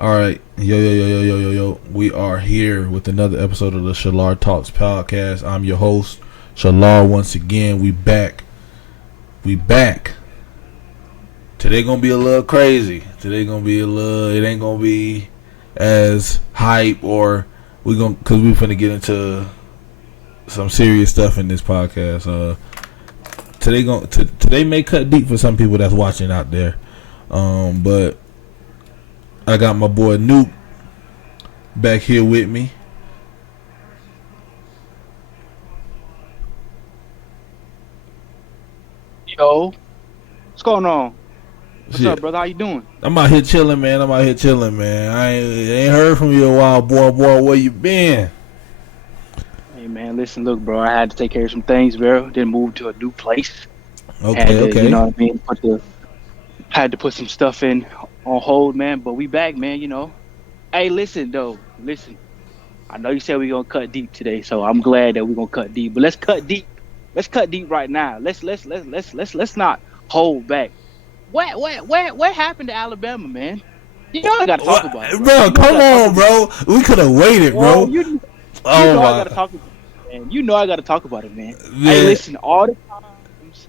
All right, yo. We are here with another episode of the ShalaarTalks podcast. I'm your host, Shalaar. Once again, we back. We back. Today gonna be a little crazy. Today gonna be a little. It ain't gonna be as hype, or cause we finna get into some serious stuff in this podcast. Today may cut deep for some people that's watching out there. But I got my boy Nuke back here with me. Yo, what's going on? What's Shit. up, brother? How you doing? I'm out here chilling, man. I ain't heard from you in a while, boy. Where you been? Hey, man, listen, look, bro. I had to take care of some things, bro. Then moved to a new place. Okay. You know what I mean? Had to put some stuff in on hold, man. But we back, man. You know. Hey, listen, though. Listen. I know you said we gonna cut deep today, so I'm glad that we gonna cut deep. But let's cut deep. Let's cut deep right now. Let's not hold back. What happened to Alabama, man? You know I gotta talk about it, bro. Come on, bro. We could have waited, bro. You know I gotta talk about it, man. You know I gotta talk about it, man. Hey, listen, all the times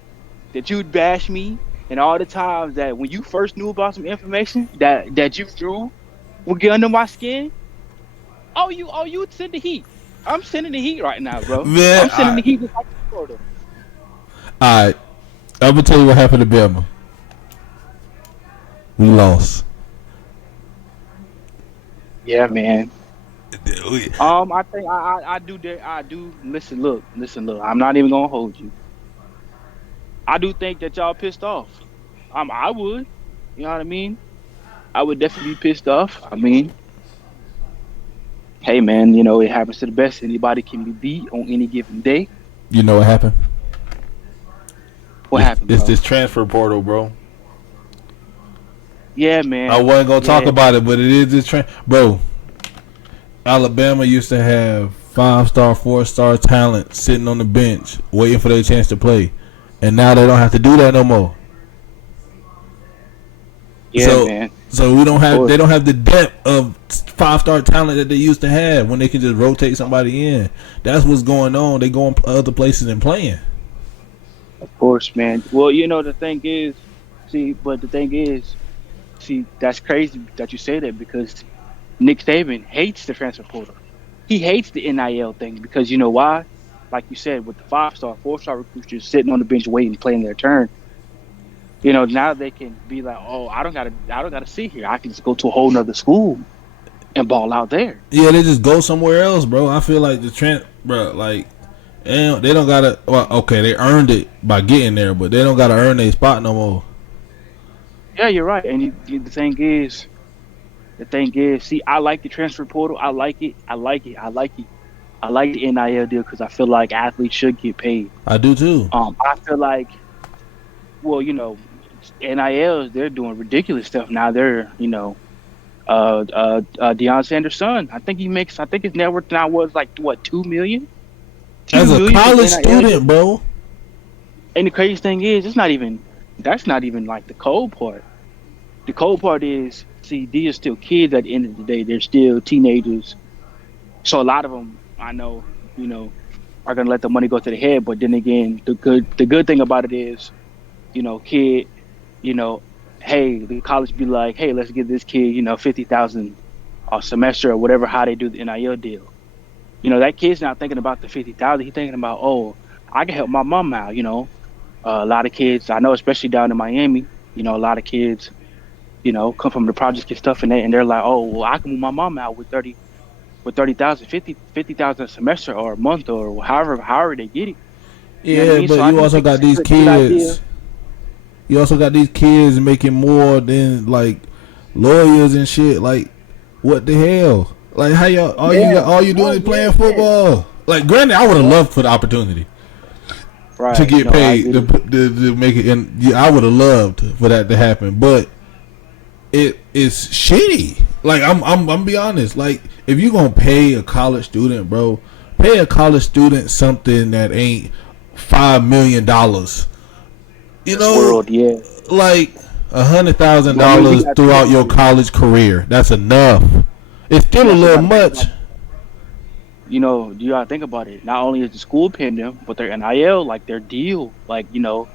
that you'd bash me, and all the times that when you first knew about some information that you threw would get under my skin. You send the heat. I'm sending the heat right now, bro. Man, I'm sending the heat just like Florida. Alright. I'm gonna tell you what happened to Bama. We lost. Yeah, man. I think I do. Listen, look. I'm not even gonna hold you. I do think that y'all pissed off. I would. You know what I mean? I would definitely be pissed off. I mean, hey, man. You know it happens to the best. Anybody can be beat on any given day. You know what happened? What happened? It's this transfer portal, bro. Yeah, man. I wasn't gonna talk about it, but it is this bro. Alabama used to have 5-star, 4-star talent sitting on the bench waiting for their chance to play, and now they don't have to do that no more. Yeah, man. So they don't have the depth of 5-star talent that they used to have when they can just rotate somebody in. That's what's going on. They going other places and playing. Of course, man. Well, you know the thing is, that's crazy that you say that because Nick Saban hates the transfer portal. He hates the NIL thing because you know why? Like you said, with the 5-star, 4-star recruits just sitting on the bench waiting, playing their turn. You know, now they can be like, oh, I don't gotta sit here. I can just go to a whole nother school and ball out there. Yeah, they just go somewhere else, bro. I feel like they don't gotta. Well, okay, they earned it by getting there, but they don't gotta earn their spot no more. Yeah, you're right. And the thing is, see, I like the transfer portal. I like it. I like the NIL deal because I feel like athletes should get paid. I do too. I feel like, well, you know, NILs, they're doing ridiculous stuff now. They're, you know, Deion Sanders' son. I think his net worth now was like what, $2 million. As a college student, bro. And the crazy thing is, that's not even like the cold part. The cold part is, see, these are still kids at the end of the day. They're still teenagers. So a lot of them, I know, you know, are going to let the money go to the head. But then again, the good thing about it is, you know, kid, you know, hey, the college be like, hey, let's give this kid, you know, $50,000 a semester or whatever, how they do the NIL deal. You know, that kid's not thinking about the $50,000. He's thinking about, oh, I can help my mom out, you know. A lot of kids, I know, especially down in Miami, you know, a lot of kids, you know, come from the projects and stuff, and they're like, oh, well, I can move my mom out with 30,000, 50,000 a semester or a month or however they get it. Yeah, you know I mean? But you also got these kids. You also got these kids making more than like lawyers and shit. Like, what the hell? Like, how all you doing is playing football? Like, granted, I would have loved for the opportunity. Right, to get paid to make it, and yeah, I would have loved for that to happen, but it's shitty. Like I'm be honest. Like if you gonna pay a college student, bro, pay a college student something that ain't $5 million. You know, world, yeah. Like I mean, you $100,000 got to think throughout your about it. college career. That's enough. It's still You a also got little to think much. about it. You got to think about it. Not only is the school paying them, but their NIL, like their deal, like you know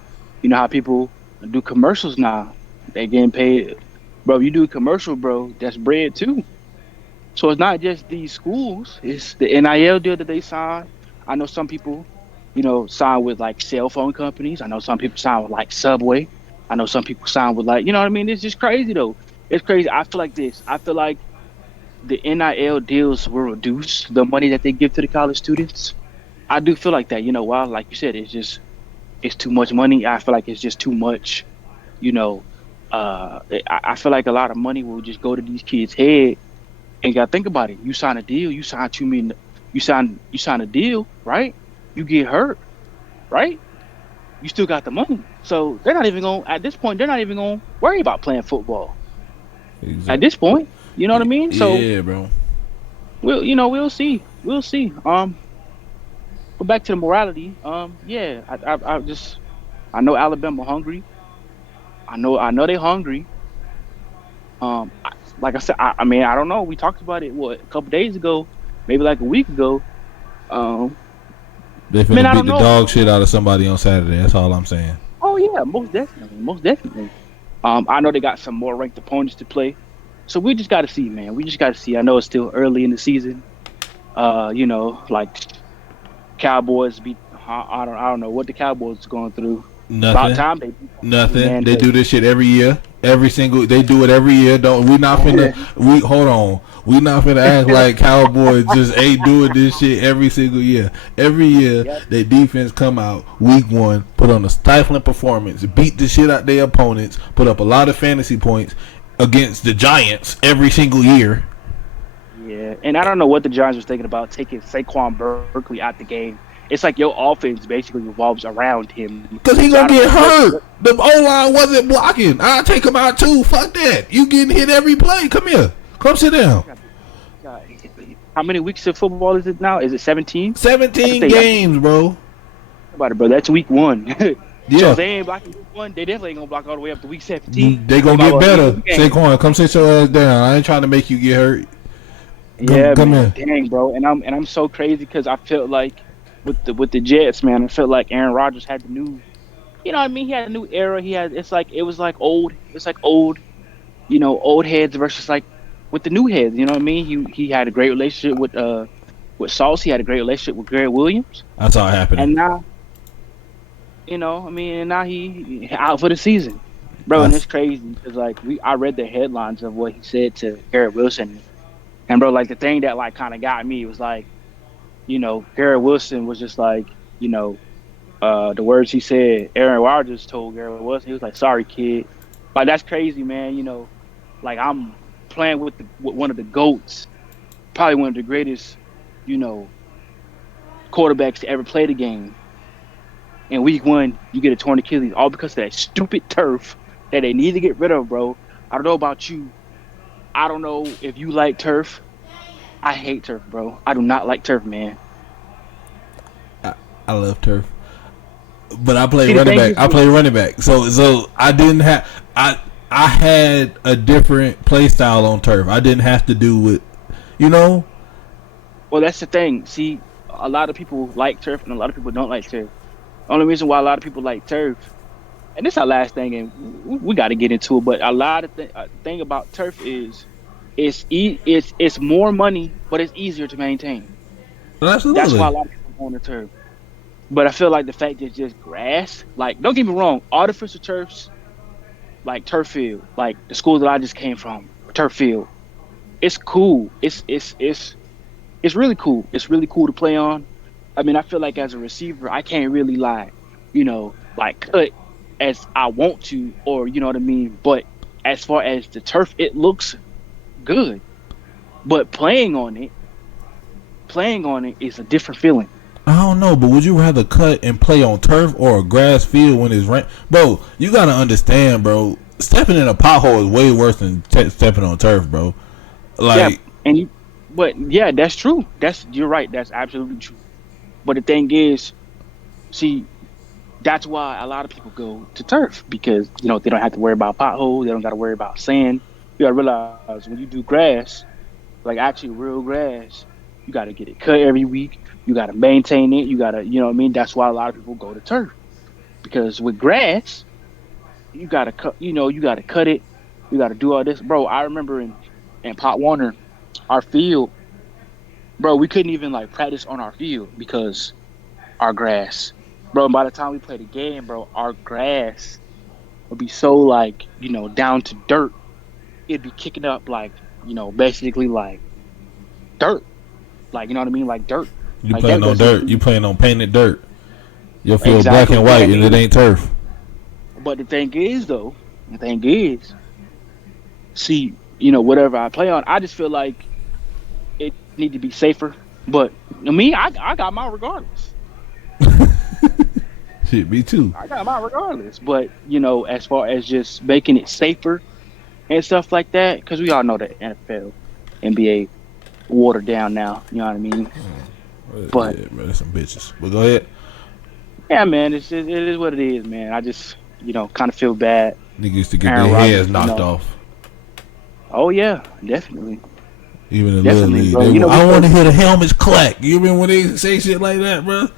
how people do commercials now. They getting paid, bro. You do a commercial, bro. That's bread too. So it's not just these schools; it's the NIL deal that they sign. I know some people, sign with like cell phone companies. I know some people sign with like Subway. I know some people sign with like, you know what I mean? It's just crazy though. It's crazy. I feel like this. I feel like the NIL deals will reduce the money that they give to the college students. I do feel like that. You know why? Like you said, it's too much money. I feel like it's just too much. You know, I feel like a lot of money will just go to these kids' head. And you gotta think about it. You sign a deal. You sign 2 million. You sign a deal, right? You get hurt, right? You still got the money. So they're not even going at this point. They're not even going to worry about playing football at Exactly. this point. You know what I mean? So Yeah, bro. we'll see. We'll see. But back to the morality. Yeah, I just I know Alabama hungry. I know they hungry. Like I said, I mean I don't know. We talked about it what a couple days ago, maybe like a week ago. Um, They man, finna I beat don't the know. dog shit out of somebody on Saturday. That's all I'm saying. Oh yeah, most definitely, most definitely. I know they got some more ranked opponents to play, so we just got to see, man. We just got to see. I know it's still early in the season. Like Cowboys beat. I don't know what the Cowboys is going through. About Nothing. time they beat them, Nothing. man. They Because do this shit every year. Every single they do it every year. Don't we not finna we hold on. We not finna act like Cowboys just ain't doing this shit every single year. Every year yep, their defense come out week one, put on a stifling performance, beat the shit out their opponents, put up a lot of fantasy points against the Giants every single year. yeah, and I don't know what the Giants was thinking about taking Saquon Berkeley out the game. It's like your offense basically revolves around him. Cause So he I don't gonna know get what. hurt. The O line wasn't blocking. I'll take him out too. Fuck that. You getting hit every play. Come here. Come sit down. God, how many weeks of football is it now? Is it 17? Like I 17 say, games, bro. about it, bro. That's week one. So if Yeah. they ain't blocking week one, they definitely ain't gonna block all the way up to week 17. They No gonna matter get what week better. one game. Saquon, come sit your ass down. I ain't trying to make you get hurt. Yeah, Come man. here. Dang, bro. And I'm so crazy because I felt like with the Jets, man, I felt like Aaron Rodgers had the new. You know what I mean? He had a new era. It was like old. It's like old. Old heads versus like with the new heads. You know what I mean? He had a great relationship with Sauce. He had a great relationship with Greg Williams. I saw it happening. And now, I mean, and now he out for the season, bro. I, And it's crazy because like I read the headlines of what he said to Garrett Wilson, and bro, like the thing that like kind of got me was like, Garrett Wilson was just like, the words he said. Aaron Rodgers told Garrett Wilson, he was like, "Sorry, kid." Like that's crazy, man. Like I'm playing with one of the goats, probably one of the greatest, you know, quarterbacks to ever play the game. In week one, you get a torn Achilles, all because of that stupid turf that they need to get rid of, bro. I don't know about you. I don't know if you like turf. I hate turf, bro. I do not like turf, man. I love turf. But I play See, the running thing back. is, I play running back. So I didn't have I had a different play style on turf. I didn't have to do with you know well, that's the thing. See, a lot of people like turf and a lot of people don't like turf. Only reason why a lot of people like turf, and this is our last thing, and we got to get into it. But a lot of thing about turf is it's more money, but it's easier to maintain. That's why absolutely. a lot of people go on the turf. But I feel like the fact that it's just grass, like don't get me wrong, artificial turfs like turf field, like the school that I just came from, turf field, it's cool. It's really cool. It's really cool to play on. I mean, I feel like as a receiver, I can't really like cut as I want to, or you know what I mean. But as far as the turf, it looks good. But playing on it is a different feeling. I don't know, but would you rather cut and play on turf or a grass field when it's rain? Bro, you gotta understand, bro. Stepping in a pothole is way worse than stepping on turf, bro. Yeah, Like, but yeah, that's true. You're right. That's absolutely true. But the thing is, see, That's why a lot of people go to turf because they don't have to worry about potholes. They don't got to worry about sand. You got to realize when you do grass, like actually real grass, you got to get it cut every week. You got to maintain it. You got to, you know what I mean. That's why a lot of people go to turf because with grass, you got to cut. You got to cut it. You got to do all this, bro. I remember in Pot Warner, our field, bro. We couldn't even like practice on our field because our grass, bro. And by the time we played the game, bro, our grass would be so like down to dirt. It'd be kicking up like basically like dirt, like you know what I mean, like dirt. You Like playing that on doesn't dirt. You even playing on painted dirt. Your field black exactly. and white, and it ain't turf. But the thing is, though, the thing is, see, whatever I play on, I just feel like it need to be safer. But me, I got mine regardless. Shit, me too. I got mine regardless. But as far as just making it safer and stuff like that, because we all know that NFL, NBA watered down now. You know what I mean? But yeah, man, that's some bitches. But go ahead. yeah, man, it is what it is, man. I just kind of feel bad. Niggas used to get Aaron their Rodgers, heads knocked off. Oh yeah, definitely. Even in Little Definitely, League. bro. I want to hear the helmets clack. You remember when they say shit like that, bro?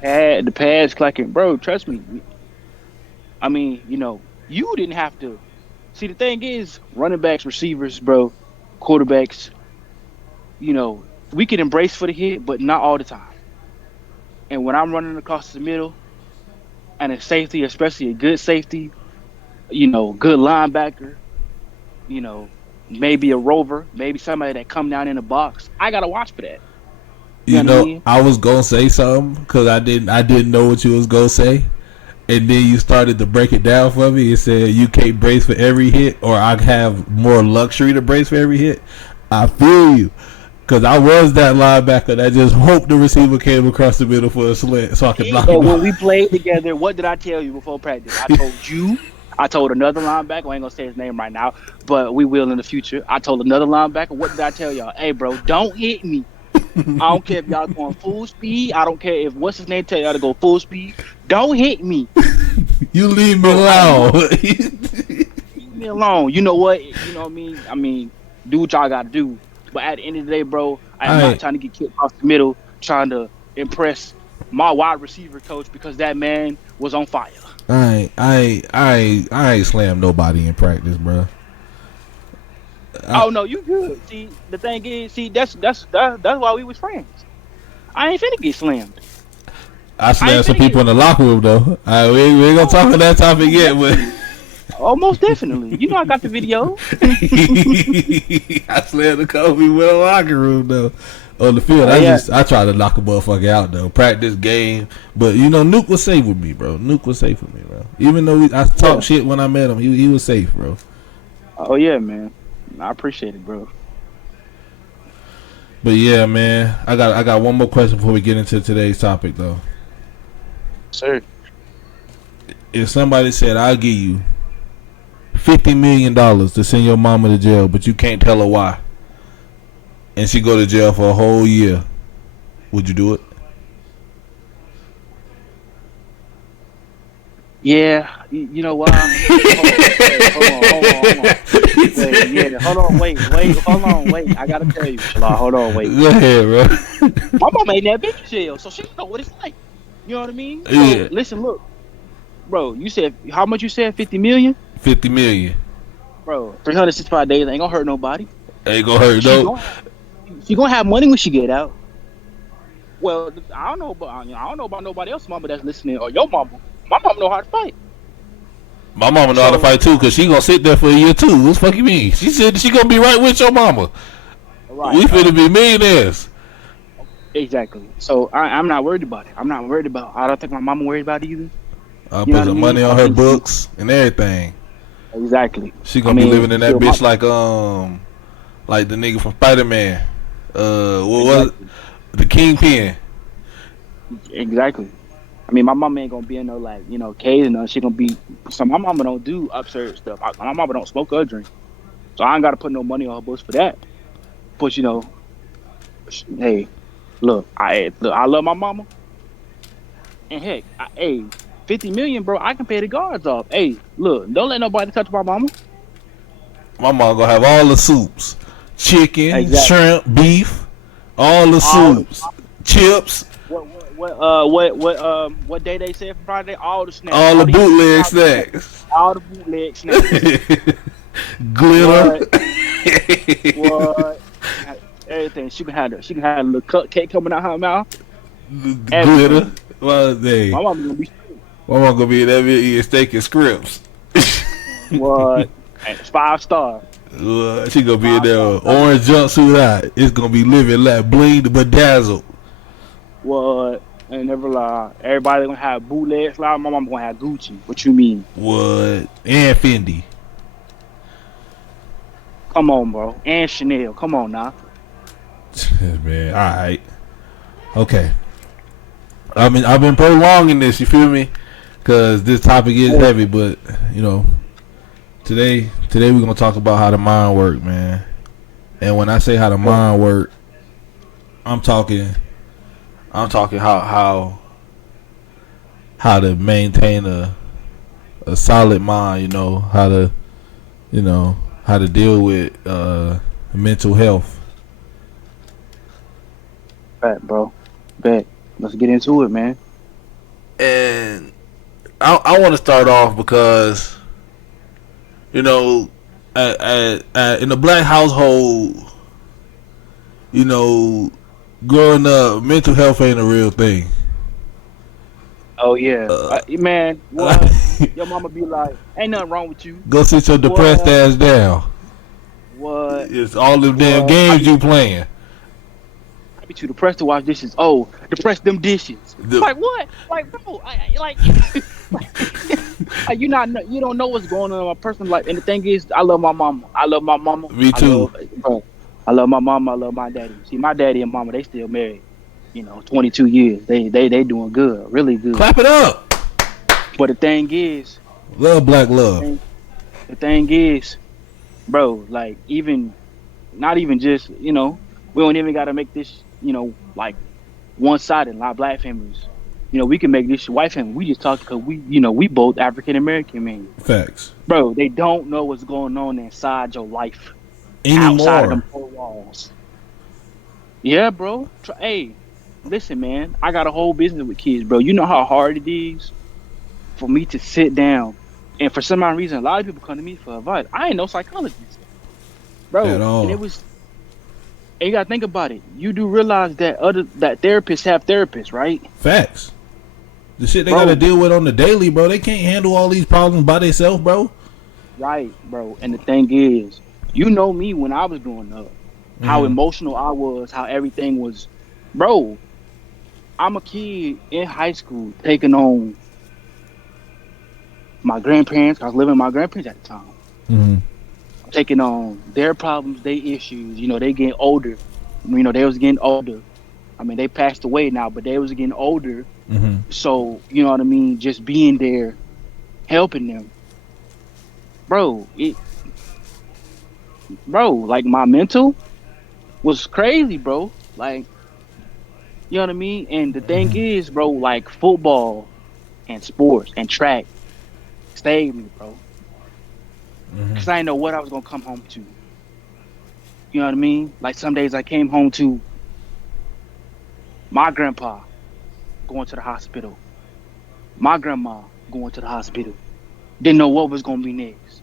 The pads clacking, bro. Trust me. I mean, you didn't have to. See, the thing is, running backs, receivers, bro, quarterbacks. We can embrace for the hit, but not all the time. And when I'm running across the middle, and a safety, especially a good safety, good linebacker, you know, maybe a rover, maybe somebody that come down in the box, I gotta watch for that. You know what I mean? I was gonna say something because I didn't know what you was gonna say, and then you started to break it down for me. You said you can't brace for every hit, or I have more luxury to brace for every hit. I feel you, because I was that linebacker that just hoped the receiver came across the middle for a slant so I could knock him When out. we played together, what did I tell you before practice? I told you. I told another linebacker. I ain't gonna say his name right now, but we will in the future. I told another linebacker. What did I tell y'all? Hey, bro, don't hit me. I don't care if y'all going full speed. I don't care if what's his name tell y'all to go full speed. Don't hit me. You leave me alone. Leave me alone. You know what? You know what I mean? I mean, do what y'all gotta do. But at the end of the day, bro, I'm not trying to get kicked off the middle, trying to impress my wide receiver coach because that man was on fire. I ain't slammed nobody in practice, bro. Oh no, you good. See, the thing is, that's why we was friends. I ain't finna get slammed. I slammed some people in the locker room though. We ain't gonna talk on that topic yet, but almost definitely. I got the video. I slammed a couple people in the locker room though. On the field, I tried to knock a motherfucker out though. Practice game, but Nuke was safe with me, bro. Nuke was safe with me, bro. Even though I talked shit when I met him, he was safe, bro. Oh yeah, man. I appreciate it, bro. But yeah, man, I got one more question before we get into today's topic, though. Sir, if somebody said I'll give you $50 million to send your mama to jail, but you can't tell her why, and she go to jail for a whole year, would you do it? yeah, you know why? Hold on, wait. I gotta tell you, Shalaa, hold on, wait. Go ahead, bro. My mama ain't never been to jail, so she know what it's like. You know what I mean? So, yeah. Listen, look, bro. You said how much? You said 50 million. 50 million. Bro, 365 days ain't gonna hurt nobody. Ain't gonna hurt no. She gonna have money when she get out. Well, I don't know about nobody else's mama that's listening or your mama. My mama know how to fight. My mama know how to fight too, cause she gonna sit there for a year too. What the fuck you mean? She said she gonna be right with your mama. Right. We finna be millionaires. Exactly. So I'm not worried about it. I don't think my mama worried about it either. I put some money on her books and everything. Exactly. She gonna be living in that bitch like the nigga from Spider-Man. What was it? The Kingpin. Exactly. I mean, my mama ain't gonna be in no caves and nothing. She gonna be. So my mama don't do absurd stuff. My mama don't smoke or drink. So I ain't gotta put no money on her books for that. But hey, look, I love my mama. And heck, $50 million, bro. I can pay the guards off. Hey, look, don't let nobody touch my mama. My mom gonna have all the soups, chicken, Exactly. shrimp, beef, all the All the soups, chips, what day they said for Friday? All the snacks, all the all the Eastern bootleg Chicago snacks, snacks, all the bootleg snacks. glitter, What? What? Everything. She can have a little cupcake coming out her mouth. glitter. Everything. Well, they, My mom gonna be straight. my mom gonna be in that video eating steak and scripts. What? And it's 5 star. She gonna be in 5 there star. orange jumpsuit out. It's gonna be living like bling bedazzled. What? And never lie. Everybody gonna have bootleg slide. My mom gonna have Gucci. What you mean? What? And Fendi. Come on, bro. And Chanel. Come on now. Man, all right, okay. I've been prolonging this. You feel me? Because this topic is heavy, but you know, today we're gonna talk about how the mind work, man. And when I say how the mind work, I'm talking how to maintain a solid mind. How to deal with mental health. Bet, bro. Bet. Let's get into it, man. And I want to start off because in the black household, growing up, mental health ain't a real thing. Oh yeah, man. What? Your mama be like, "Ain't nothing wrong with you." Go sit your depressed ass down. What? It's all them damn games you playing. I be too depressed to wash dishes. Oh, depress them dishes. Like what? Like bro, like you don't know what's going on in my personal life. And the thing is, I love my mama. I love my mama. Me too. I love my mama. I love my daddy. See, my daddy and mama, they still married. 22 years. They doing good, really good. Clap it up. But the thing is, love black love. The thing is, bro, like not even just we don't even gotta make this like one sided like black families. We can make this white family. We just talk because we both African American men. Facts, bro. They don't know what's going on inside your life anymore. Outside of them four walls. Yeah, bro. Hey, listen, man. I got a whole business with kids, bro. You know how hard it is for me to sit down, and for some odd reason, a lot of people come to me for advice. I ain't no psychologist, bro. At all. And you gotta think about it. You do realize that therapists have therapists, right? Facts. The shit they gotta deal with on the daily, bro. They can't handle all these problems by themselves, bro. Right, bro. And the thing is, me when I was growing up, how emotional I was, how everything was, bro. I'm a kid in high school taking on my grandparents. I was living with my grandparents at the time. Mm-hmm. Taking on their problems, their issues. They getting older. They was getting older. I mean, they passed away now, but they was getting older. Mm-hmm. So, you know what I mean? Just being there, helping them. Bro, like my mental was crazy, bro. Like, you know what I mean? And the thing is, bro, like football and sports and track stayed me, bro. Because I didn't know what I was going to come home to. You know what I mean? Like some days I came home to my grandpa going to the hospital. My grandma going to the hospital. Didn't know what was going to be next.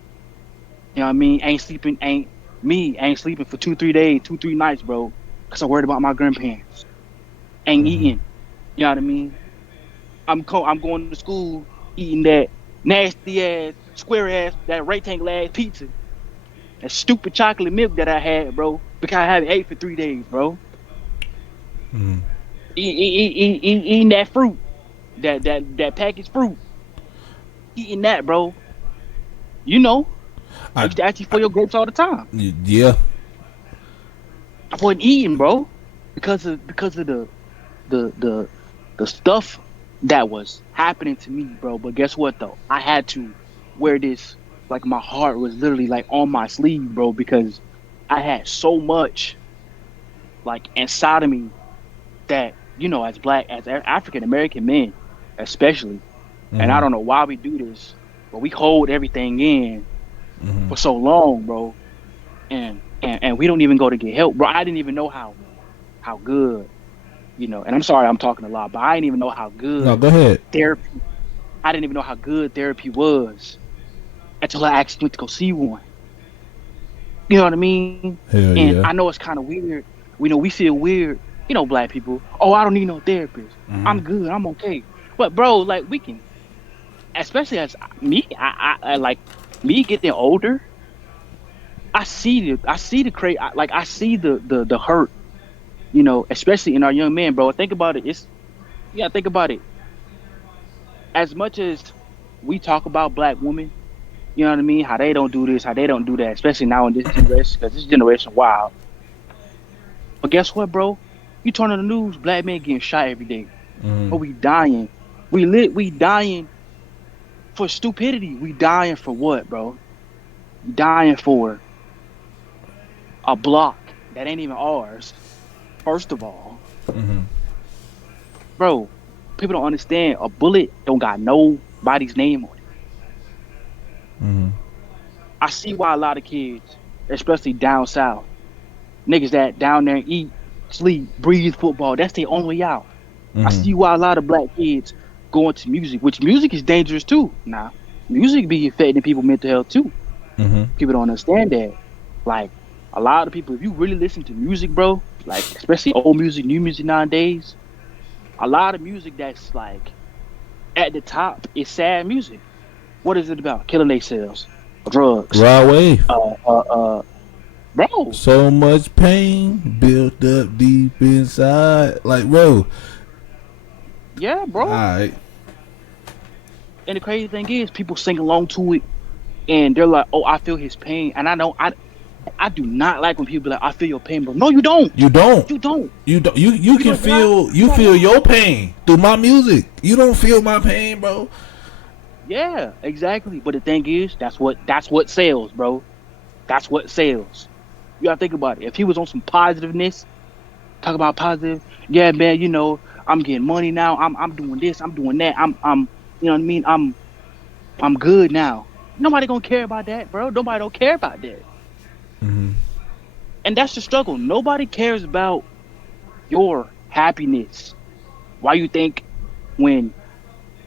You know what I mean? Ain't sleeping for 2-3 days, 2-3 nights, bro. Because I'm worried about my grandparents. Ain't eating. You know what I mean? I'm going to school eating that nasty ass, square ass, that rectangle ass pizza. That stupid chocolate milk that I had, bro. Because I haven't ate for 3 days, bro. Eating that fruit. That packaged fruit. Eating that, bro. I used to ask you for your grapes all the time. Yeah. I wasn't eating, bro. Because of the stuff that was happening to me, bro. But guess what though? I had to wear this, like my heart was literally like on my sleeve, bro, because I had so much like inside of me that, as African American men, especially, And I don't know why we do this, but we hold everything in for so long, bro. And we don't even go to get help, bro. I didn't even know how good, and I'm sorry I'm talking a lot, but I didn't even know how No, good go ahead. therapy. I didn't even know how good therapy was until I actually went to go see one. You know what I mean? Hell And yeah. I know it's kind of weird. We feel weird. Black people. Oh, I don't need no therapist. I'm good. I'm okay. But bro, like we can, especially as me, I like me getting older. I see the like I see the hurt. Especially in our young men, bro. Think about it. Think about it. As much as we talk about black women, you know what I mean? How they don't do this, how they don't do that, especially now in this generation, because this generation wild. But guess what, bro? You turn on the news, black men getting shot every day. But we dying. We dying for stupidity. We dying for what, bro? We dying for a block that ain't even ours. First of all, bro, people don't understand. A bullet don't got nobody's name on it. I see why a lot of kids, especially down south, niggas that down there eat, sleep, breathe football, that's their only way out. I see why a lot of black kids go into music, which music is dangerous too. Now, music be affecting people's mental health too. People don't understand that. Like, a lot of people, if you really listen to music, bro, like, especially old music, new music nowadays, a lot of music that's, like, at the top is sad music. What is it about? Killing themselves. Drugs. Right away. Bro. So much pain built up deep inside. Like, bro. Yeah, bro. Alright. And the crazy thing is, people sing along to it, and they're like, "Oh, I feel his pain," and I know I do not like when people be like, "I feel your pain, bro." No, you don't. You don't. You don't. You don't. You can feel. You feel your pain through my music. You don't feel my pain, bro. Yeah, exactly. But the thing is, that's what sells, bro. That's what sells. You gotta think about it. If he was on some positiveness, talk about positive, yeah, man. I'm getting money now. I'm doing this. I'm doing that. I'm. You know what I mean? I'm good now. Nobody gonna care about that, bro. Nobody don't care about that. And that's the struggle. Nobody cares about your happiness. Why you think when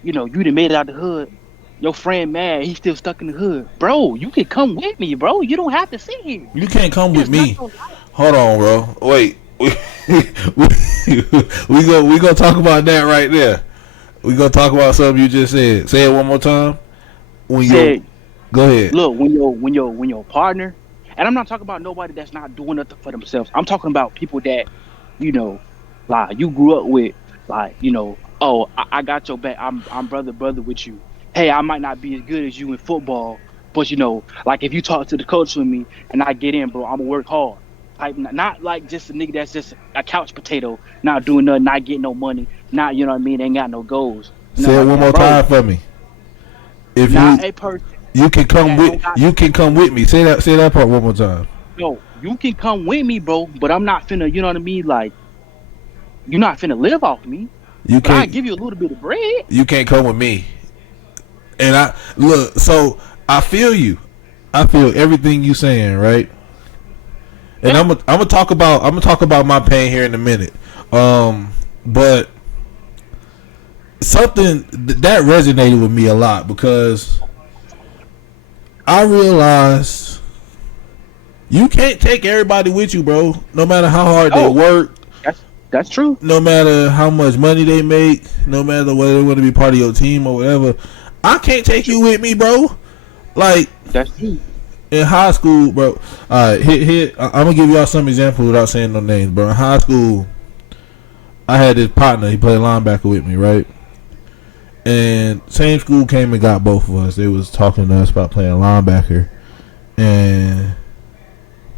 you done made it out the hood, your friend mad, he's still stuck in the hood. Bro, you can come with me, bro. You don't have to sit here. You can't come with There's not me. no life. Hold on, bro. Wait. We gonna talk about that right there. We gonna talk about something you just said. Say it one more time. Go ahead. Look, when your partner, and I'm not talking about nobody that's not doing nothing for themselves. I'm talking about people that, like you grew up with, like, oh, I got your back. I'm brother with you. Hey, I might not be as good as you in football, but like if you talk to the coach with me and I get in, bro, I'm gonna work hard. Like, not like just a nigga that's just a couch potato, not doing nothing, not getting no money, not, you know what I mean, ain't got no goals. Say it one more time for me. If not a person. You can come with me. Say that part one more time. No, you can come with me, bro, but I'm not finna, you know what I mean? Like, you're not finna live off me. But I give you a little bit of bread. You can't come with me. And I look, so I feel you. I feel everything you saying, right? And yeah. I'm gonna talk about my pain here in a minute. But something that resonated with me a lot because I realized you can't take everybody with you, bro. No matter how hard they work. That's true. No matter how much money they make, no matter whether they want to be part of your team or whatever, I can't take you with me, bro. Like, that's true. In high school, bro. Alright, I'm gonna give y'all some examples without saying no names, bro. In high school, I had this partner. He played linebacker with me, right? And same school came and got both of us. They was talking to us about playing linebacker, and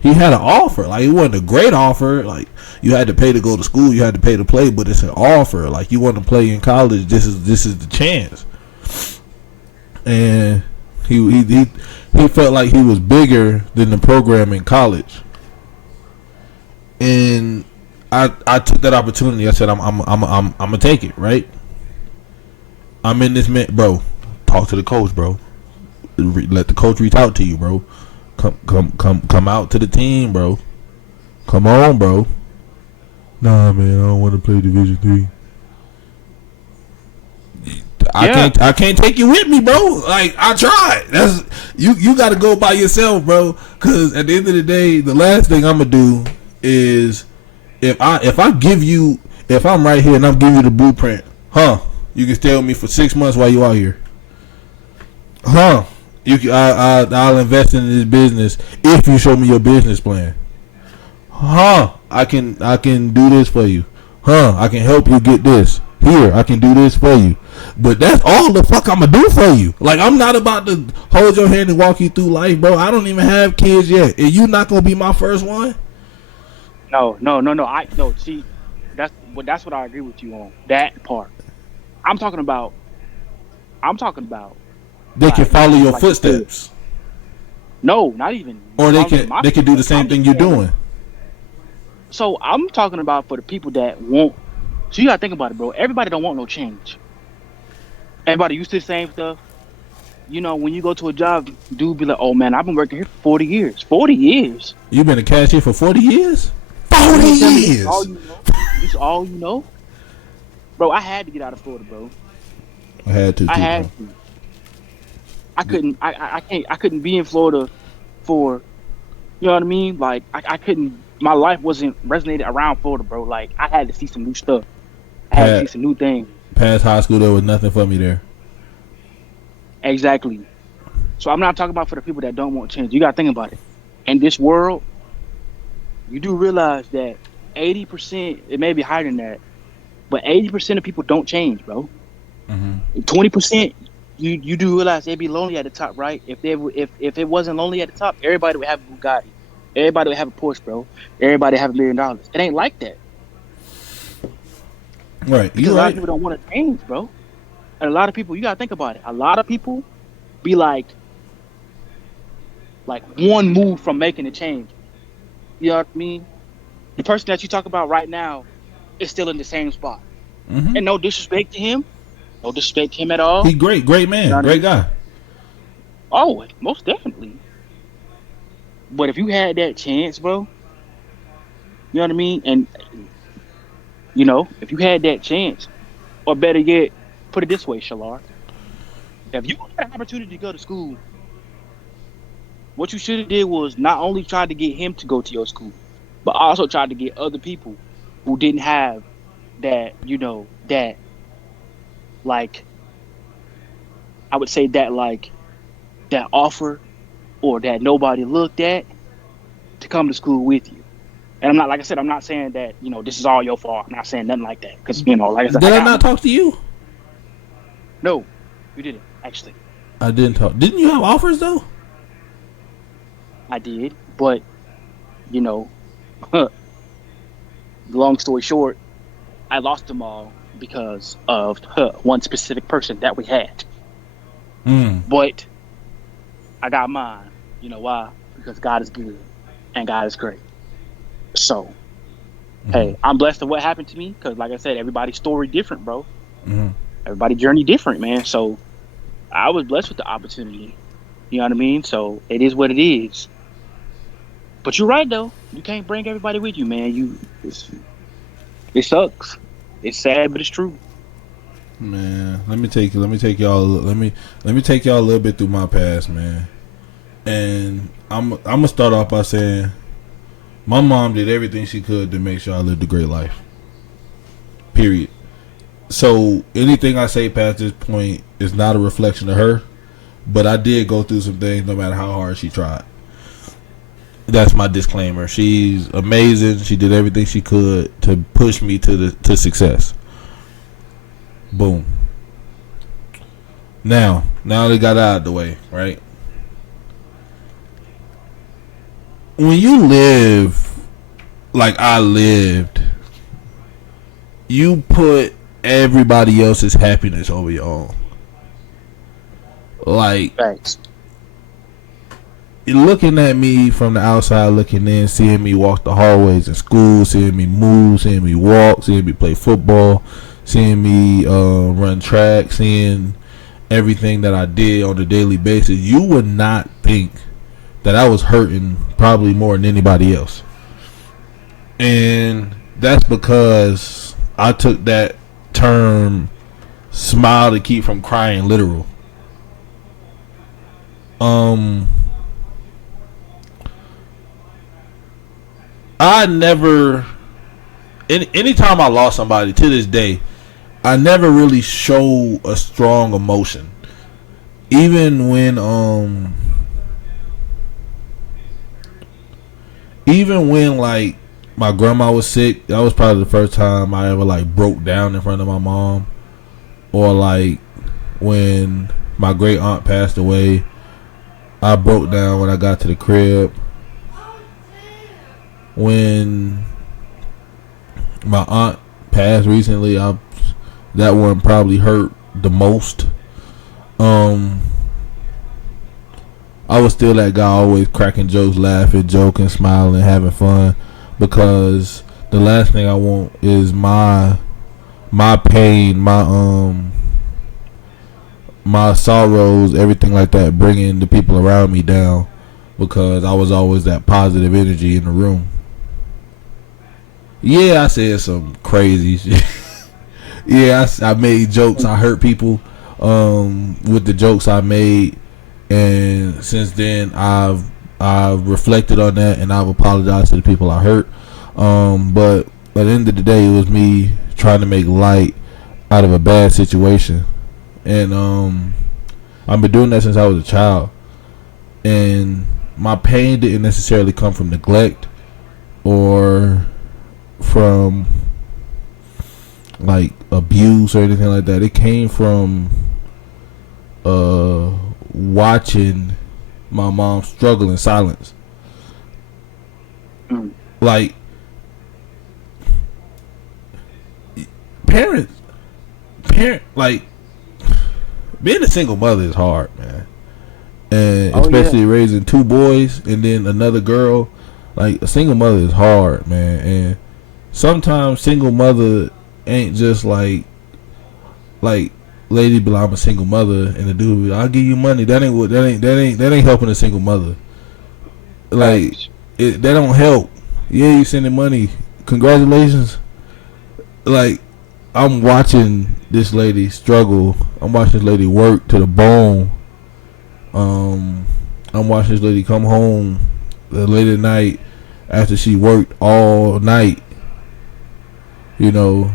he had an offer. Like, it wasn't a great offer. Like, you had to pay to go to school, you had to pay to play, but it's an offer. Like, you want to play in college, this is the chance. And he felt like he was bigger than the program in college. And I took that opportunity. I said I'm gonna take it, right? I'm in this man, bro. Talk to the coach, bro. Let the coach reach out to you, bro. Come out to the team, bro. Come on, bro. Nah, man, I don't want to play Division 3. I can't take you with me, bro. Like, I tried. That's you got to go by yourself, bro. Cause at the end of the day, the last thing I'm gonna do is if I'm right here and I'm giving you the blueprint, you can stay with me for 6 months while you out here, I'll invest in this business if you show me your business plan, I can do this for you, I can help you get this. Here, I can do this for you. But that's all the fuck I'm gonna do for you. Like, I'm not about to hold your hand and walk you through life, bro. I don't even have kids yet. And you not gonna be my first one? No. See, that's what I agree with you on. That part. I'm talking about. They can follow your footsteps. No, not even. Or they can do the same thing you're doing. So I'm talking about for the people that won't. So you gotta think about it, bro. Everybody don't want no change. Everybody used to the same stuff. You know, when you go to a job, dude be like, "Oh man, I've been working here for 40 years." 40 years. You've been a cashier for 40 years? 40 years. This is all you know, bro. I had to get out of Florida, bro. I had to. I couldn't. I couldn't be in Florida for. You know what I mean? Like I couldn't. My life wasn't resonated around Florida, bro. Like I had to see some new stuff. I had to see some new things. Past high school, there was nothing for me there. Exactly. So I'm not talking about for the people that don't want change. You gotta think about it. In this world, you do realize that 80%, it may be higher than that, but 80% of people don't change, bro. 20%, you do realize they'd be lonely at the top, right? If it wasn't lonely at the top, everybody would have a Bugatti. Everybody would have a Porsche, bro. Everybody would have $1 million. It ain't like that. Right. Because a lot of people don't want to change, bro. And a lot of people, you gotta think about it. A lot of people be like one move from making a change. You know what I mean? The person that you talk about right now is still in the same spot. And no disrespect to him. No disrespect to him at all. He great man, you know great guy. Oh, most definitely. But if you had that chance, bro, you know what I mean? And, you know, if you had that chance, or better yet, put it this way, Shalar. If you had an opportunity to go to school, what you should have did was not only try to get him to go to your school, but also try to get other people who didn't have that, you know, that, like, I would say that, like, that offer or that nobody looked at to come to school with you. And I'm not, like I said, I'm not saying that, you know, this is all your fault. I'm not saying nothing like that. Because, you know, like I said, did I not talk to you? No, you didn't, actually. I didn't talk. Didn't you have offers, though? I did, but, you know, long story short, I lost them all because of one specific person that we had. But I got mine. You know why? Because God is good and God is great. So, hey, I'm blessed of what happened to me because, like I said, everybody's story different, bro. Everybody's journey different, man. So, I was blessed with the opportunity. You know what I mean? So, it is what it is. But you're right, though. You can't bring everybody with you, man. It sucks. It's sad, but it's true. Man, let me take y'all a little bit through my past, man. And I'm gonna start off by saying my mom did everything she could to make sure I lived a great life. Period. So anything I say past this point is not a reflection of her, but I did go through some things no matter how hard she tried. That's my disclaimer. She's amazing. She did everything she could to push me to success. Boom. Now they got out of the way, right? When you live like I lived, you put everybody else's happiness over your own. Like, thanks. Looking at me from the outside, looking in, seeing me walk the hallways in school, seeing me move, seeing me walk, seeing me play football, seeing me run track, seeing everything that I did on a daily basis, you would not think that I was hurting probably more than anybody else. And that's because I took that term smile to keep from crying literal. I never anytime I lost somebody to this day, I never really show a strong emotion. Even when like my grandma was sick, that was probably the first time I ever like broke down in front of my mom. Or like when my great aunt passed away, I broke down when I got to the crib. When my aunt passed recently, that one probably hurt the most. I was still that guy always cracking jokes, laughing, joking, smiling, having fun, because the last thing I want is my pain, my sorrows, everything like that, bringing the people around me down, because I was always that positive energy in the room. Yeah, I said some crazy shit. Yeah, I made jokes. I hurt people with the jokes I made, and since then I've reflected on that and I've apologized to the people I hurt. But at the end of the day, it was me trying to make light out of a bad situation, and I've been doing that since I was a child. And my pain didn't necessarily come from neglect or from like abuse or anything like that. It came from watching my mom struggle in silence. Like, parent like, being a single mother is hard, man. And especially raising two boys and then another girl. Like, a single mother is hard, man. And sometimes single mother ain't just like lady be like, I'm a single mother, and the dude be like, I'll give you money. That ain't helping a single mother. Like, that don't help. Yeah, you sending money. Congratulations. Like, I'm watching this lady struggle. I'm watching this lady work to the bone. I'm watching this lady come home late at night after she worked all night. You know,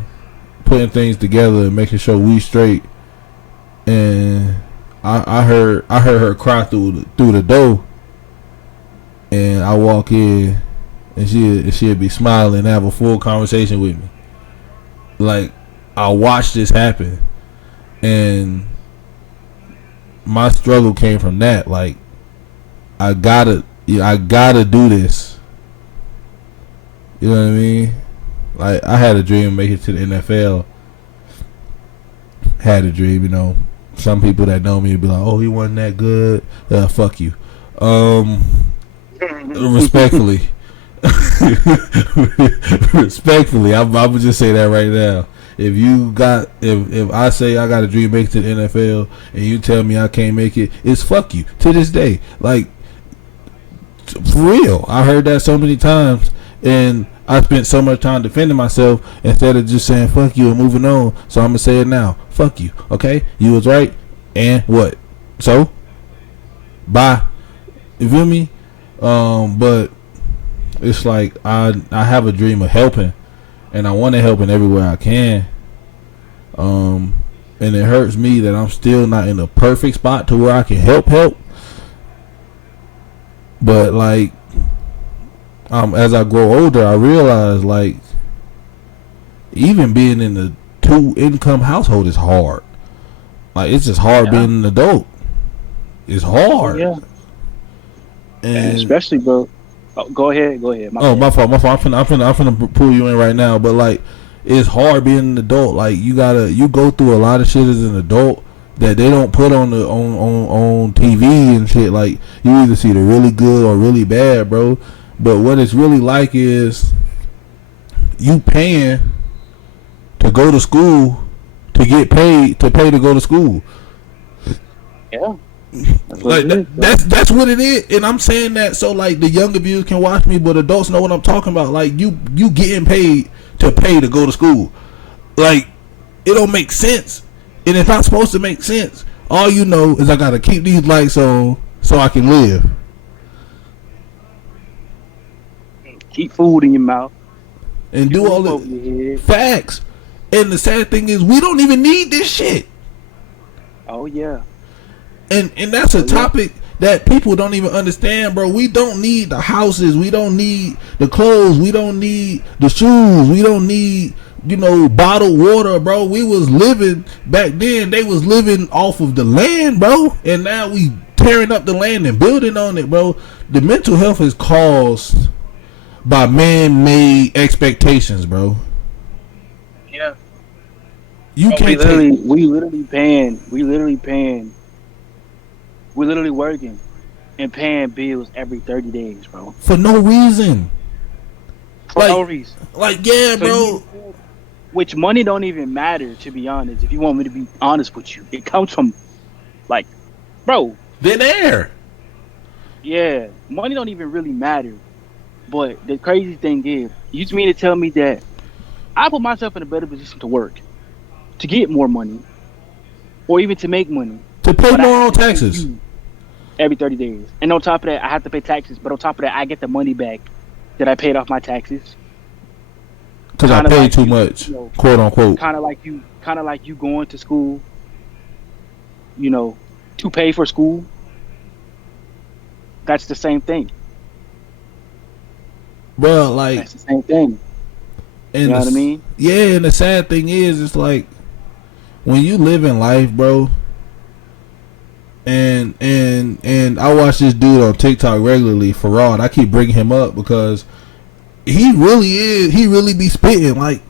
putting things together and making sure we straight. And I heard her cry through the door. And I walk in, and she'll be smiling and have a full conversation with me. Like, I watched this happen, and my struggle came from that. Like, I gotta do this. You know what I mean? Like, I had a dream of making it to the NFL. Had a dream, you know. Some people that know me would be like, "Oh, he wasn't that good." Fuck you. Respectfully, respectfully, I would just say that right now. If I say I got a dream make it to the NFL and you tell me I can't make it, it's fuck you to this day. Like, for real, I heard that so many times, and I spent so much time defending myself instead of just saying fuck you and moving on. So I'm gonna say it now. Fuck you. Okay, you was right, and what? So, bye. You feel me? But it's like I have a dream of helping, and I want to help in every way I can. And it hurts me that I'm still not in the perfect spot to where I can help. But like, as I grow older, I realize, like, even being in a 2-income household is hard. Like, it's just hard being an adult. It's hard. Yeah. And especially, bro. Oh, go ahead. My fault. I'm finna pull you in right now. But like, it's hard being an adult. Like, you go through a lot of shit as an adult that they don't put on TV and shit. Like, you either see the really good or really bad, bro. But what it's really like is you paying to go to school to get paid to pay to go to school. Yeah. That's Like that's what it is, and I'm saying that so like the younger viewers can watch me, but adults know what I'm talking about. Like you getting paid to pay to go to school, like it don't make sense, and it's not supposed to make sense. All you know is I gotta keep these lights on so I can live. Keep food in your mouth and do all the facts. And the sad thing is, we don't even need this shit. Oh yeah. And that's a topic that people don't even understand, bro. We don't need the houses. We don't need the clothes. We don't need the shoes. We don't need, bottled water, bro. We was living back then. They was living off of the land, bro. And now we tearing up the land and building on it, bro. The mental health is caused by man-made expectations, bro. Yeah. You can't we literally working and paying bills every 30 days, bro. For no reason. For no reason. Like, yeah, so bro. Which money don't even matter, to be honest. If you want me to be honest with you, it comes from, like, bro. Thin air. Yeah, money don't even really matter. But the crazy thing is, you mean to tell me that I put myself in a better position to work, to get more money, or even to make money, to pay more on taxes every 30 days. And on top of that, I have to pay taxes. But on top of that, I get the money back that I paid off my taxes. Because I paid too much, quote unquote. Kind of like you going to school, to pay for school. That's the same thing. Bro, like that's the same thing. And you know what I mean? Yeah, and the sad thing is, it's like when you live in life, bro. And I watch this dude on TikTok regularly, Farad. I keep bringing him up because he really be spitting. Like,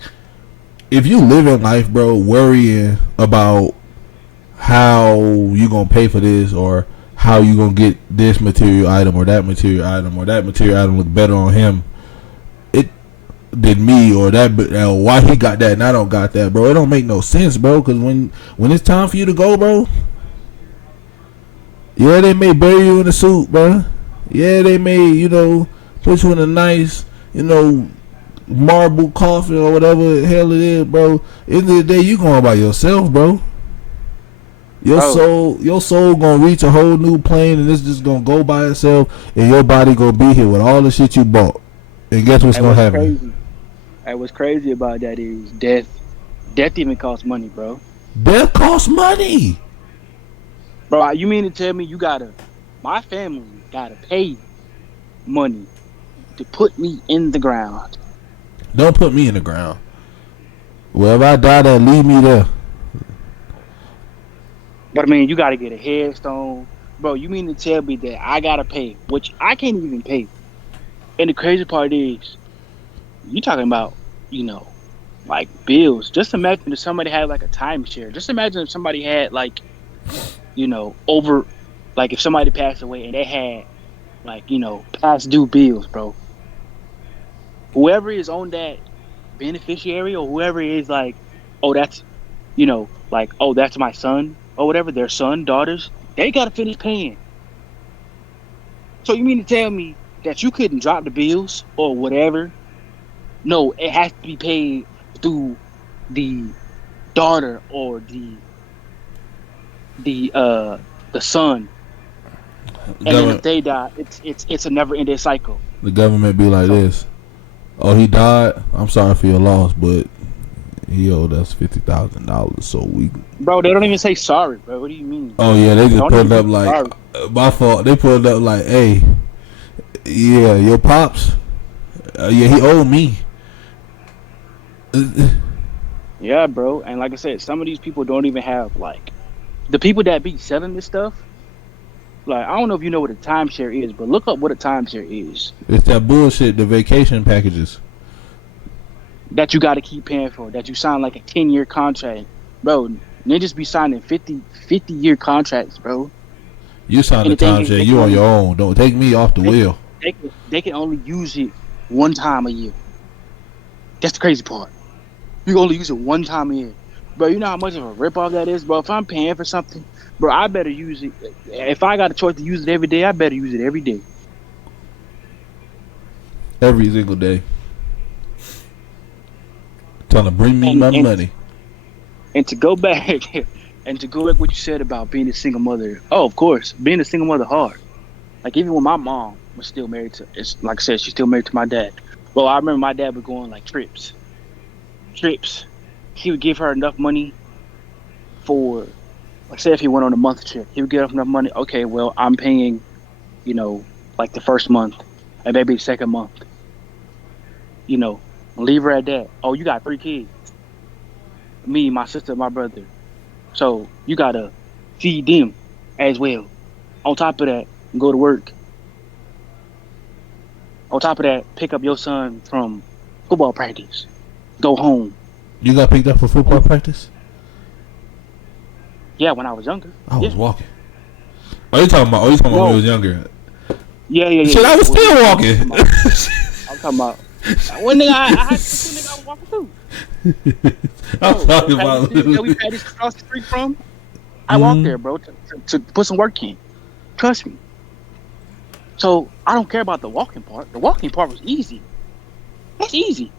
if you live in life, bro, worrying about how you gonna pay for this or how you gonna get this material item or that material item or that material item look better on him than me, or that why he got that and I don't got that, bro. It don't make no sense, bro. Because when it's time for you to go, bro, yeah, they may bury you in a suit, bro. Yeah, they may, put you in a nice, marble coffin or whatever the hell it is, bro. End of the day, you going by yourself, bro. Your soul gonna reach a whole new plane, and it's just gonna go by itself, and your body gonna be here with all the shit you bought. And guess what's gonna happen? Crazy. And what's crazy about that is death. Death even costs money, bro. Death costs money. Bro, you mean to tell me my family gotta pay money to put me in the ground? Don't put me in the ground. Well, if I die, that leave me there. But I mean, you gotta get a headstone. Bro, you mean to tell me that I gotta pay, which I can't even pay. And the crazy part is, you talking about, like bills. Just imagine if somebody had like a timeshare. Just imagine if somebody had like, over, like if somebody passed away and they had like, past due bills, bro. Whoever is on that beneficiary or whoever is like, oh, that's, that's my son or whatever, their son, daughters, they gotta finish paying. So you mean to tell me that you couldn't drop the bills or whatever? No, it has to be paid through the daughter or the son. And then if they die, it's a never-ending cycle. The government be like this: oh, he died. I'm sorry for your loss, but he owed us $50,000, so we. Bro, they don't even say sorry, bro. What do you mean? Oh yeah, they just put it up like my fault. They put it up like, hey, yeah, your pops, yeah, he owed me. Yeah, bro, and like I said, some of these people don't even have like the people that be selling this stuff. Like, I don't know if you know what a timeshare is, but look up what a timeshare is. It's that bullshit, the vacation packages that you got to keep paying for. That you sign like a 10-year contract, bro. Niggas be signing 50-year contracts, bro. You sign the timeshare, you on your own. Don't take me off the wheel. They can only use it one time a year. That's the crazy part. You only use it one time a year. Bro, you know how much of a ripoff that is, bro? If I'm paying for something, bro, I better use it. If I got a choice to use it every day, I better use it every day. Every single day. Trying to bring me And my and money. and to go back and to go back what you said about being a single mother. Oh, of course, being a single mother hard. Like even when my mom was still married to, it's like I said, she's still married to my dad. Well, I remember my dad would go on like trips. He would give her enough money for, like, say if he went on a month trip, he would give her enough money. Okay, well, I'm paying, you know, like the first month and maybe the second month. You know, leave her at that. Oh, you got 3 kids, me, my sister, my brother. So you gotta feed them as well. On top of that, go to work. On top of that, pick up your son from football practice. Go home. You got picked up for football practice? Yeah, when I was younger. I Yeah. was walking. Oh, you talking about? Oh, you talking about when No. you was younger? Yeah. Shit, I was still walking. I'm talking about one nigga I had two niggas I was walking through. I'm talking about. We practiced across the street from. I walked there, bro, to put some work in. Trust me. So I don't care about the walking part. The walking part was easy. That's easy.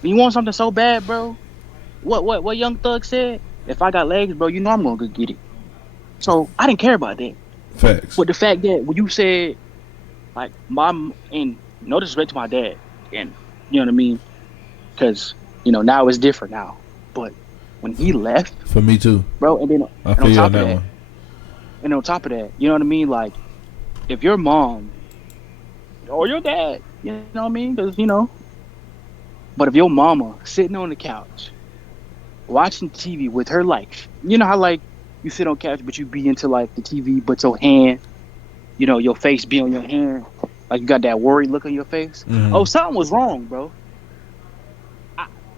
You want something so bad, bro? What Young Thug said? If I got legs, bro, you know I'm gonna go get it. So I didn't care about that. Facts. But the fact that when you said, like, mom, and no disrespect to my dad, and you know what I mean, because now it's different now. But when he left, For me too, bro, and I feel you on that one. And on top of that, you know what I mean, like, if your mom or your dad, you know what I mean, because but if your mama sitting on the couch watching TV with her, like, you know how, like, you sit on couch but you be into like the TV, but your hand, your face be on your hand, like you got that worried look on your face. Mm-hmm. Oh, something was wrong, bro.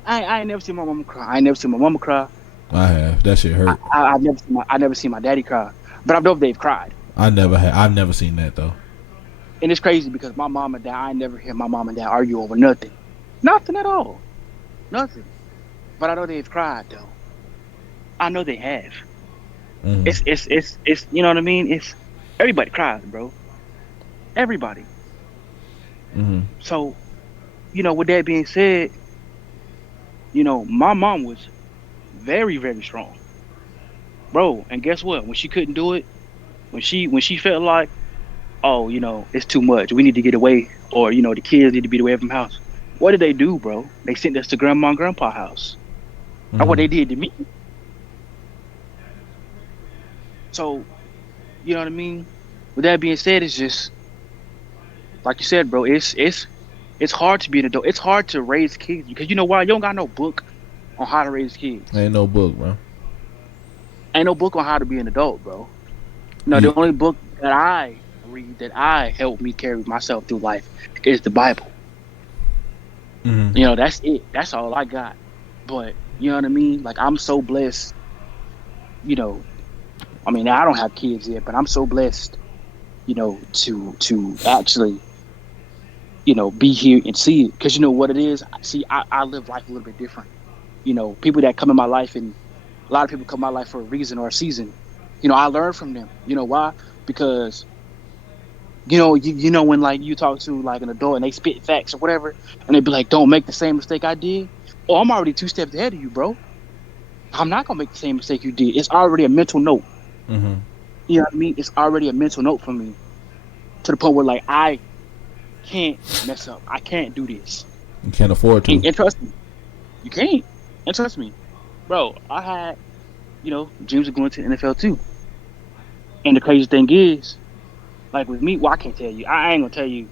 I ain't never seen my mama cry. I ain't never seen my mama cry. I have. That shit hurt. I never seen my daddy cry, but I know they've cried. I've never seen that though. And it's crazy because my mom and dad, I never hear my mom and dad argue over nothing at all, nothing. But I know they've cried though. I know they have. Mm-hmm. It's you know what I mean. It's everybody cries, bro. Everybody. Mm-hmm. So, with that being said, my mom was very, very strong, bro. And guess what? When she couldn't do it, when she felt like, oh, it's too much, we need to get away, or the kids need to be away from the house. What did they do, bro? They sent us to grandma and grandpa's house. Mm-hmm. That's what they did to me. So, you know what I mean? With that being said, it's just like you said, bro. It's hard to be an adult. It's hard to raise kids because you know why? You don't got no book on how to raise kids. Ain't no book, bro. Ain't no book on how to be an adult, bro. The only book that I read that helped me carry myself through life is the Bible. Mm-hmm. That's it. That's all I got. But you know what I mean? Like, I'm so blessed. I mean, I don't have kids yet, but I'm so blessed. To actually, be here and see it. Because you know what it is? See, I live life a little bit different. People that come in my life, and a lot of people come in my life for a reason or a season. I learn from them. You know why? Because, when, like, you talk to, like, an adult and they spit facts or whatever, and they be like, don't make the same mistake I did. Oh, I'm already 2 steps ahead of you, bro. I'm not going to make the same mistake you did. It's already a mental note. Mm-hmm. You know what I mean? It's already a mental note for me, to the point where, like, I can't mess up. I can't do this. You can't afford to. And trust me, you can't. And trust me, bro, I had, dreams of going to the NFL too. And the crazy thing is, like, with me, well, I can't tell you. I ain't gonna tell you.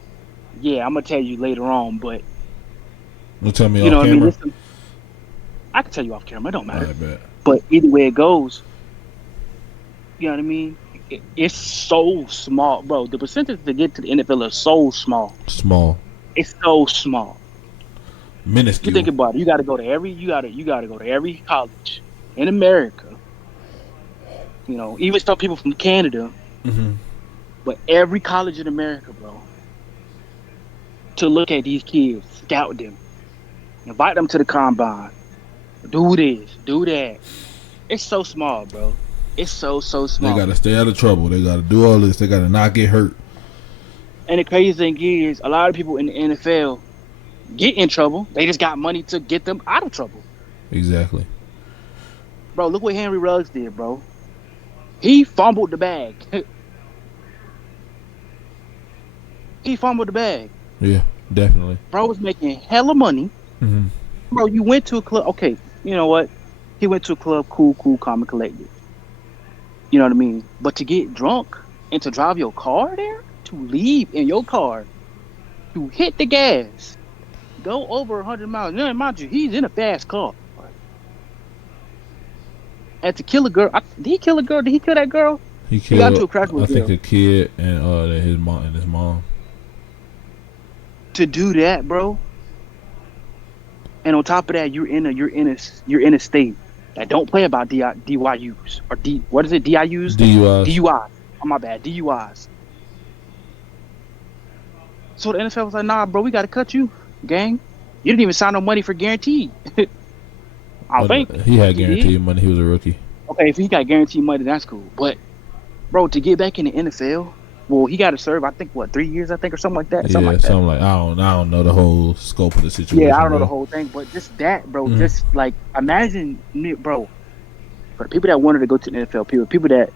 Yeah, I'm gonna tell you later on, but You'll tell me you know off what camera? I mean? I can tell you off camera. It don't matter. I bet. But either way it goes, you know what I mean? It's so small, bro. The percentage to get to the NFL is so small. Small. It's so small. Minuscule. You think about it. You got to go to every college in America. Even some people from Canada. Mm-hmm. But every college in America, bro, to look at these kids, scout them, Invite them to the combine. Do this, do that. It's so small, bro. It's so They small. gotta stay out of trouble. They gotta do all this. They gotta not get hurt. And the crazy thing is, a lot of people in the NFL get in trouble. They just got money to get them out of trouble. Exactly. Bro, look what Henry Ruggs did, bro. He fumbled the bag. He fumbled the bag. Yeah, definitely. Bro was making hella money. Mm-hmm. Bro, you went to a club. Okay, you know what? He went to a club, cool, calm, and collected. You know what I mean? But to get drunk and to drive your car there, to leave in your car, to hit the gas, go over 100 miles. Now, mind you, he's in a fast car. And to kill a girl. Did he kill a girl? Did he kill that girl? He got into killed, a crash with I think, girl. a kid and his mom. To do that, bro. And on top of that, you're in a state that don't play about DYUs or what is it? DIUs? DUIs. Oh, my bad. DUIs. So the NFL was like, nah, bro, we got to cut you, gang. You didn't even sign no money for guaranteed. I think he had guaranteed money. He was a rookie. Okay, if he got guaranteed money, that's cool. But, bro, to get back in the NFL, well, he got to serve, I think, 3 years, I think, or something like that. Yeah, something like I don't know the whole scope of the situation. Yeah, I don't know the whole thing, but just that, bro. Mm-hmm. Just like imagine, bro, for the people that wanted to go to the NFL, people that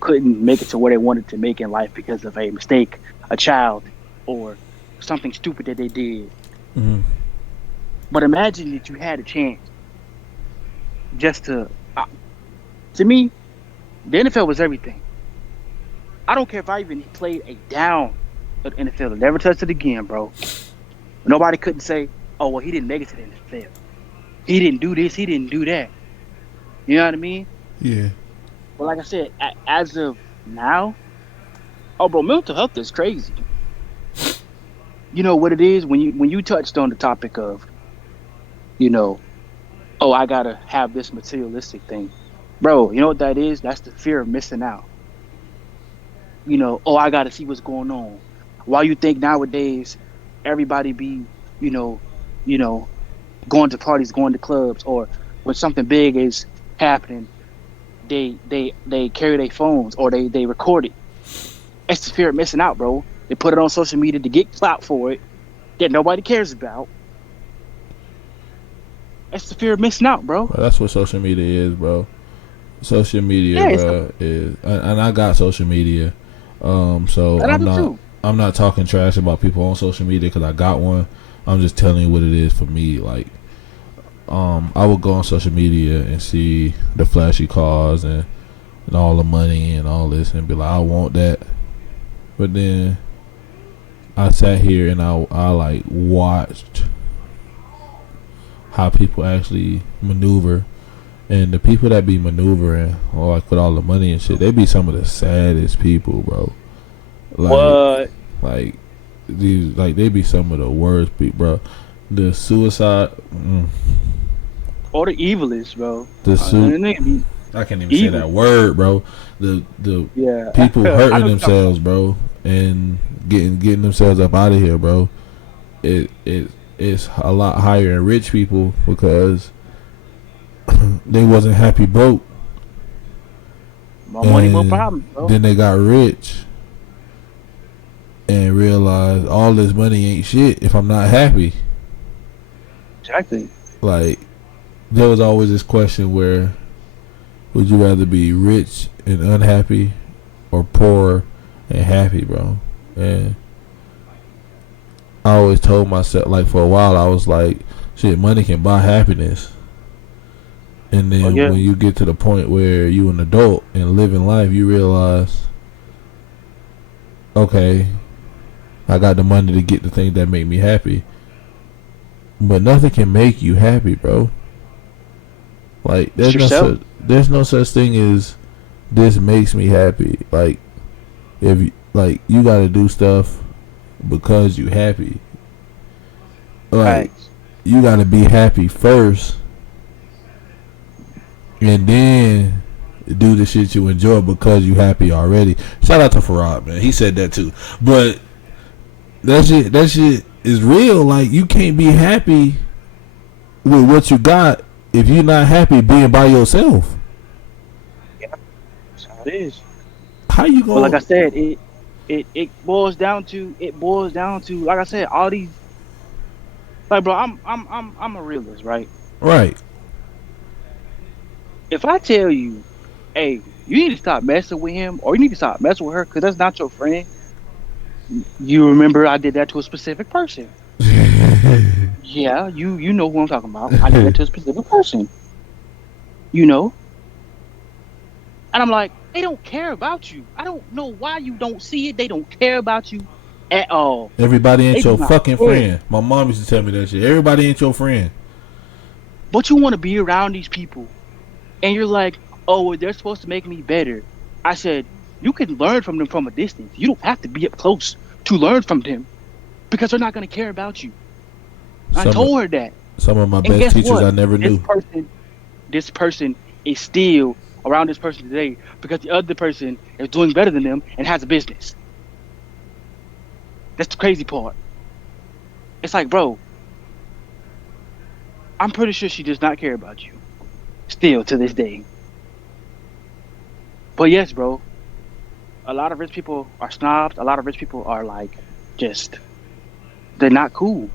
couldn't make it to where they wanted to make in life because of a mistake, a child, or something stupid that they did. Mm-hmm. But imagine that you had a chance just to me, the NFL was everything. I don't care if I even played a down at the NFL and never touched it again, bro. Nobody couldn't say, oh, well, he didn't make it to the NFL. He didn't do this, he didn't do that. You know what I mean? Yeah. But like I said, as of now, oh, bro, mental health is crazy. You know what it is? When you touched on the topic of, oh, I got to have this materialistic thing. Bro, you know what that is? That's the fear of missing out. Oh, I got to see what's going on. Why you think nowadays everybody be, going to parties, going to clubs, or when something big is happening, they carry their phones or they record it. It's the fear of missing out, bro. They put it on social media to get clout for it that nobody cares about. That's the fear of missing out, bro. Well, that's what social media is, bro. Social media, bro, is, and I got social media, so I'm not talking trash about people on social media because I got one. I'm just telling you what it is for me. Like, I would go on social media and see the flashy cars and all the money and all this and be like, I want that. But then I sat here and I like watched how people actually maneuver. And the people that be maneuvering or like with all the money and shit, they be some of the saddest people, bro. Like, what? Like these, like they be some of the worst people, bro. The suicide, or the evilest, bro. I can't even say that word, bro. The people hurting themselves, bro, and getting themselves up out of here, bro. It's a lot higher in rich people because they wasn't happy broke. More money, more problems, bro. Then they got rich and realized all this money ain't shit if I'm not happy. Exactly. Like, there was always this question where would you rather be rich and unhappy or poor and happy, bro? And I always told myself, like, for a while I was like, shit, money can buy happiness. And then when you get to the point where you an adult and living life, you realize, okay, I got the money to get the things that make me happy. But nothing can make you happy, bro. Like, there's no such thing as this makes me happy. Like, if you gotta do stuff because you happy. Like, you gotta be happy first. And then do the shit you enjoy because you happy already. Shout out to Farad, man. He said that too. But that shit is real. Like, you can't be happy with what you got if you're not happy being by yourself? Yeah, that's how it is. How you But like I gonna said, it boils down to like I said, all these like bro, I'm a realist, right? right? If I tell you, hey, you need to stop messing with him or you need to stop messing with her because that's not your friend, you remember I did that to a specific person. Yeah, you know who I'm talking about. I did that to a specific person, you know? And I'm like, they don't care about you. I don't know why you don't see it. They don't care about you at all. Everybody They ain't do your not fucking care. friend. My mom used to tell me that shit. Everybody ain't your friend. But you want to be around these people. And you're like, oh, well, they're supposed to make me better. I said, you can learn from them from a distance. You don't have to be up close to learn from them because they're not going to care about you. I Some told her that. some of my And best guess teachers what? I never This knew. person, this person is still around this person today because the other person is doing better than them and has a business. That's the crazy part. It's like, bro, I'm pretty sure she does not care about you still to this day. But yes, bro, a lot of rich people are snobs. A lot of rich people are like, just, they're not cool.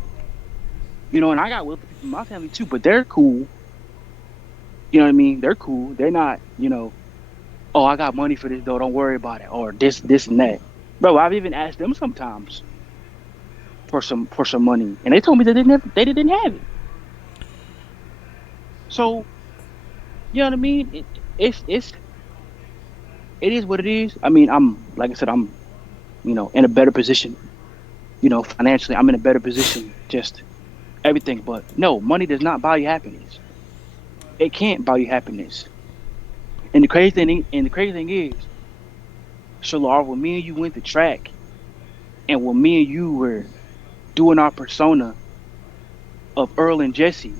And I got wealthy people in my family too, but they're cool. You know what I mean? They're cool. They're not, oh, I got money for this though. Don't worry about it. Or this, and that. Bro, I've even asked them sometimes for some money, and they told me that they didn't have it. So you know what I mean? It's it is what it is. I mean, I'm like I said, I'm in a better position. Financially, I'm in a better position. Just everything, but no, money does not buy you happiness. It can't buy you happiness. And the crazy thing is, Shalar, when me and you went to track, and when me and you were doing our persona of Earl and Jesse,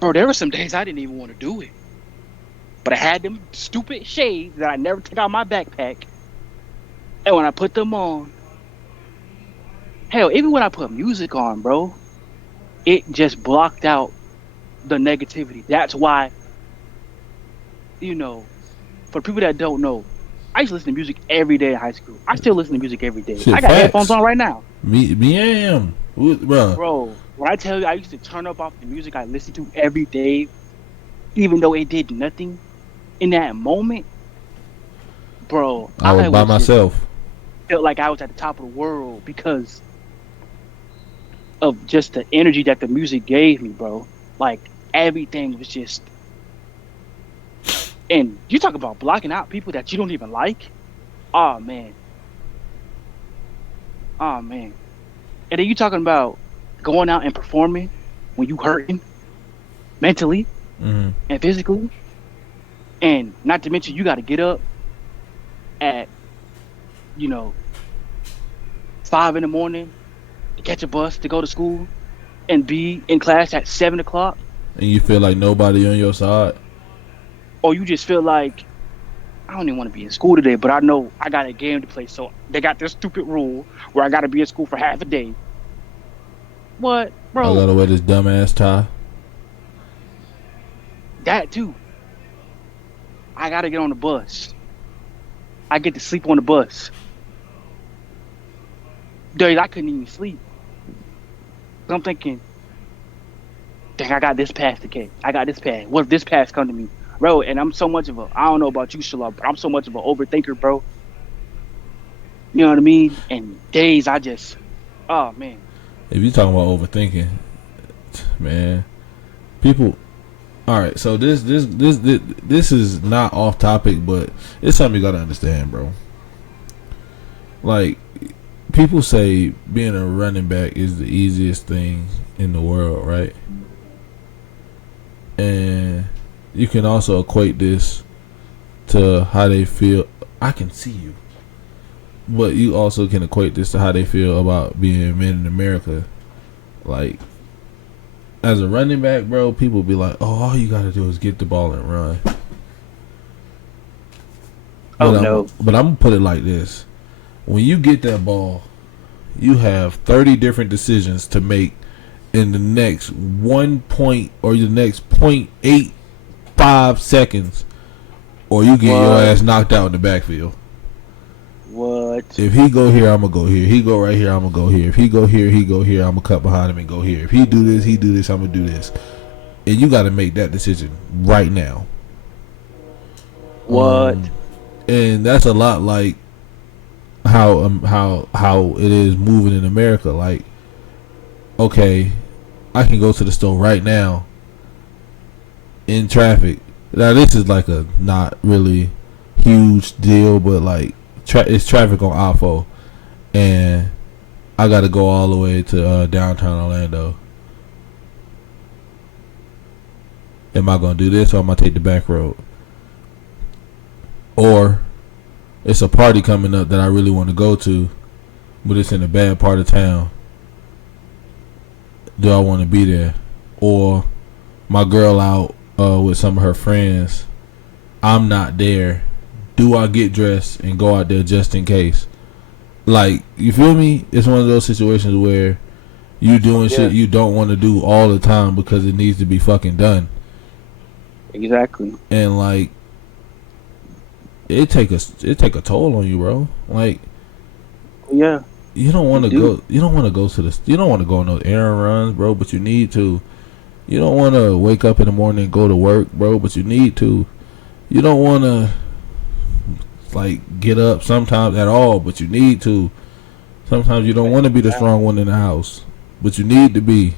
bro, there were some days I didn't even want to do it. But I had them stupid shades that I never took out my backpack. And when I put them on, hell, even when I put music on, bro, it just blocked out the negativity. That's why, you know, for people that don't know, I used to listen to music every day in high school. I still listen to music every day. Shit, I got headphones facts. on right now. Me am, bro. Bro, when I tell you I used to turn up off the music I listened to every day, even though it did nothing in that moment, bro, I was I by was just myself. felt like I was at the top of the world because of just the energy that the music gave me, bro. Like everything was just, and you talk about blocking out people that you don't even like. Oh man, oh man. And then you talking about going out and performing when you hurting mentally Mm-hmm. and physically, and not to mention you got to get up at you know 5 in the morning to catch a bus to go to school and be in class at 7 o'clock, And you feel like nobody on your side. or you just feel like I don't even want to be in school today, but I know I got a game to play. So they got this stupid rule where I got to be in school for half a day. What, I bro? gotta wear this dumbass tie. That too. I got to get on the bus. I get to sleep on the bus. Dude, I couldn't even sleep. I'm thinking, dang, I got this pass to catch. I got this pass. What if this pass come to me, bro? And I'm so much of a. I don't know about you, Shalom, but I'm so much of an overthinker, bro. You know what I mean? And days I just, oh man. If you talking about overthinking, man, people. All right, so this is not off topic, but it's something you gotta understand, bro. Like, people say being a running back is the easiest thing in the world, right? And you can also equate this to how they feel. I can see you, but you also can equate this to how they feel about being men in America. Like, as a running back, bro, people be like, "Oh, all you gotta do is get the ball and run." Oh But no. I'm gonna put it like this: when you get that ball, you have 30 different decisions to make in the next 1 point or the next 0.85 seconds, or you get your ass knocked out in the backfield. What? If he go here, I'm gonna go here. He go right here, I'm gonna go here. If he go here, he go here. I'm gonna cut behind him and go here. If he do this, I'm gonna do this. And you got to make that decision right now. What? And that's a lot like how it is moving in America. Like, okay, I can go to the store right now in traffic. Now this is like a not really huge deal, but like it's traffic on I-4, and I got to go all the way to downtown Orlando. Am I gonna do this, or am I take the back road? Or it's a party coming up that I really want to go to, but it's in a bad part of town. Do I want to be there? Or my girl out with some of her friends, I'm not there. Do I get dressed and go out there just in case? Like, you feel me? It's one of those situations where you doing shit you don't want to do all the time because it needs to be fucking done. Exactly. And like, it take a toll on you, bro. Like, yeah, you don't want to go. You don't want to go to the. You don't want to go on those errand runs, bro. But you need to. You don't want to wake up in the morning and go to work, bro. But you need to. You don't want to like get up sometimes at all, but you need to. Sometimes you don't want to be the strong one in the house, but you need to be.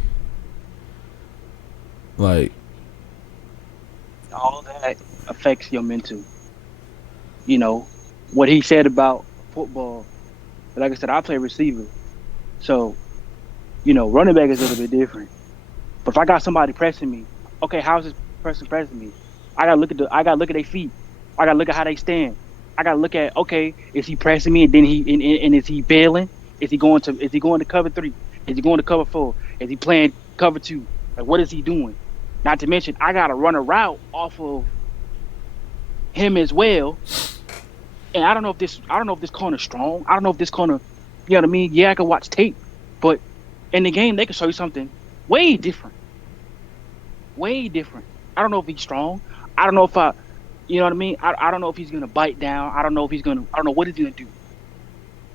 Like, all that affects your mental. You know what he said about football. Like I said, I play receiver, so running back is a little bit different. But if I got somebody pressing me, okay, how's this person pressing me? I gotta look at their feet. I gotta look at how they stand. I gotta look at, okay, is he pressing me and then and is he bailing? Is he going to cover 3? Is he going to cover 4? Is he playing cover 2? Like, what is he doing? Not to mention, I gotta run a route off of him as well. And I don't know if this corner's strong. I don't know if this corner, you know what I mean? Yeah, I can watch tape, but in the game they can show you something way different. Way different. I don't know if he's strong. I don't know if you know what I mean? I don't know if he's gonna bite down. I don't know what he's gonna do.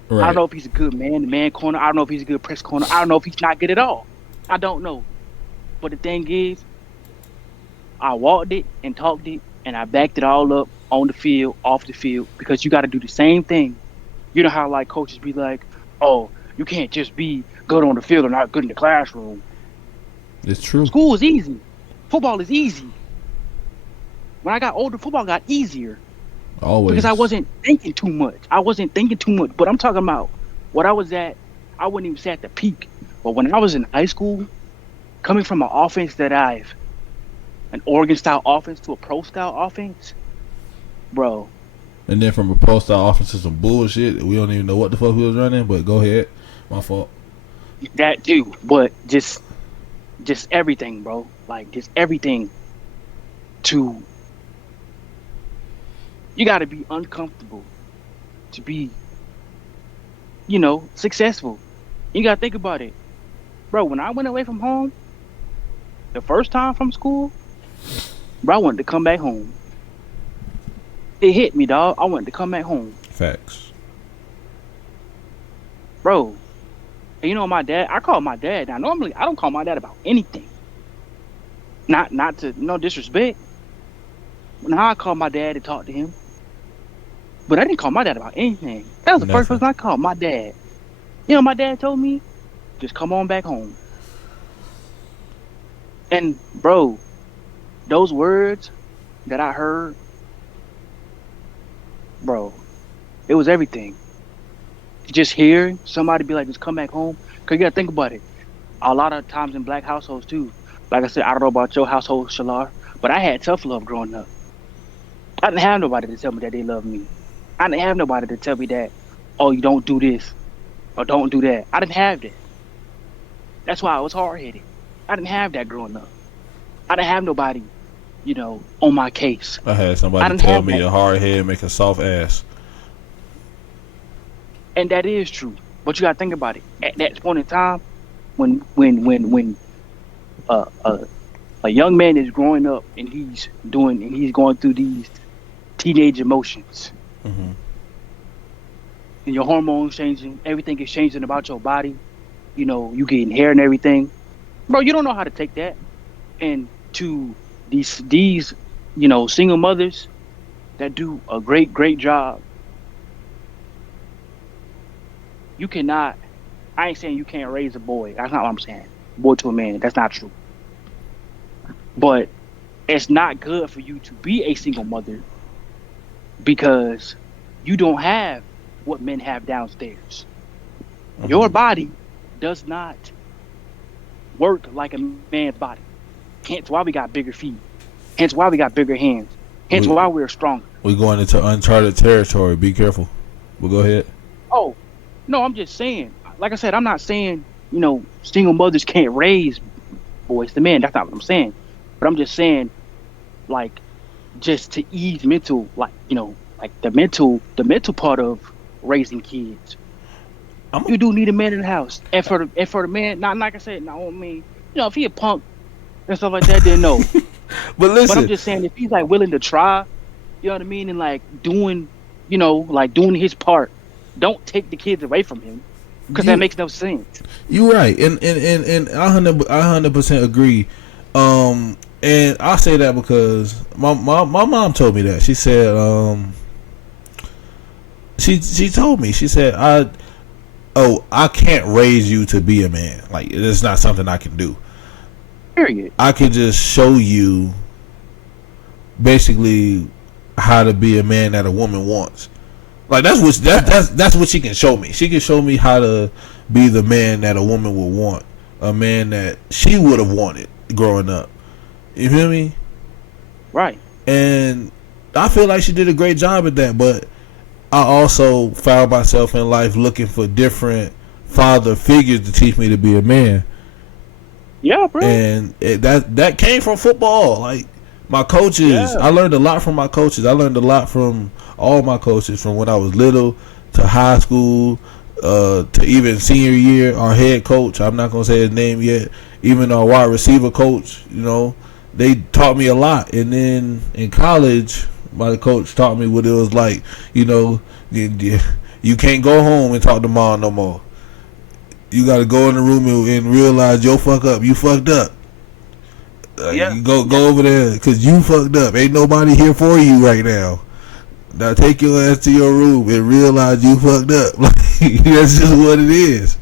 Right. I don't know if he's a good man-to-man corner. I don't know if he's a good press corner. I don't know if he's not good at all. I don't know. But the thing is, I walked it and talked it, and I backed it all up on the field, off the field, because you got to do the same thing. You know how like coaches be like, "Oh, you can't just be good on the field and not good in the classroom." It's true. School is easy. Football is easy. When I got older, football got easier. Always. Because I wasn't thinking too much. But I'm talking about what I was at. I wasn't even say at the peak. But when I was in high school, coming from an offense an Oregon-style offense to a pro-style offense, bro. And then from a pro-style offense to some bullshit, we don't even know what the fuck we was running, but go ahead. My fault. That too. But just everything, bro. Like, just everything you got to be uncomfortable to be, successful. You got to think about it. Bro, when I went away from home, the first time from school, bro, I wanted to come back home. It hit me, dog. I wanted to come back home. Facts. Bro, and my dad, I call my dad. Now, normally, I don't call my dad about anything. Not to, no disrespect. Now I call my dad to talk to him. But I didn't call my dad about anything. That was the first person I called, my dad. My dad told me, just come on back home. And, bro, those words that I heard, bro, it was everything. Just hearing somebody be like, just come back home. Because you got to think about it. A lot of times in black households, too. Like I said, I don't know about your household, Shalar, but I had tough love growing up. I didn't have nobody to tell me that they love me. I didn't have nobody to tell me that, oh, you don't do this or don't do that. I didn't have that. That's why I was hard-headed. I didn't have that growing up. I didn't have nobody, on my case. I had somebody tell me a hard head make a soft ass. And that is true. But you gotta think about it. At that point in time, when a young man is growing up and he's going through these teenage emotions, Mm-hmm. and your hormones changing, everything is changing about your body. You getting hair and everything, bro. You don't know how to take that. And to these single mothers that do a great job, you cannot. I ain't saying you can't raise a boy. That's not what I'm saying. Boy to a man. That's not true. But it's not good for you to be a single mother because you don't have what men have downstairs. Your Mm-hmm. body does not work like a man's body. Hence why we got bigger feet. Hence why we got bigger hands. Hence why We we're stronger. we going into uncharted territory. Be careful. But go ahead. Oh, no, I'm just saying. Like I said, I'm not saying, single mothers can't raise boys to men. That's not what I'm saying. But I'm just saying, like, just to ease mental, like the mental part of raising kids. I'm. You do need a man in the house. And for the man, not like I said, no, I mean, if he a punk and stuff like that, then no. But But I'm listen, just saying, if he's like willing to try, you know what I mean, and like doing his part, don't take the kids away from him because that you makes no sense. you right, and I 100% agree. And I say that because my mom told me that. She said she told me, she said, I can't raise you to be a man. Like, it's not something I can do. Period. I can just show you basically how to be a man that a woman wants. Like, that's what she can show me. She can show me how to be the man that a woman would want, a man that she would have wanted growing up. You feel me? Right. And I feel like she did a great job at that. But I also found myself in life looking for different father figures to teach me to be a man. Yeah, bro. And that came from football. Like, my coaches, Yeah. I learned a lot from my coaches. I learned a lot from all my coaches, from when I was little to high school, to even senior year. Our head coach, I'm not gonna say his name yet, even our wide receiver coach, they taught me a lot. And then in college, my coach taught me what it was like. You can't go home and talk to mom no more. You got to go in the room and realize you fucked up. Yeah. You go over there because you fucked up. Ain't nobody here for you right now. Now take your ass to your room and realize you fucked up. That's just what it is.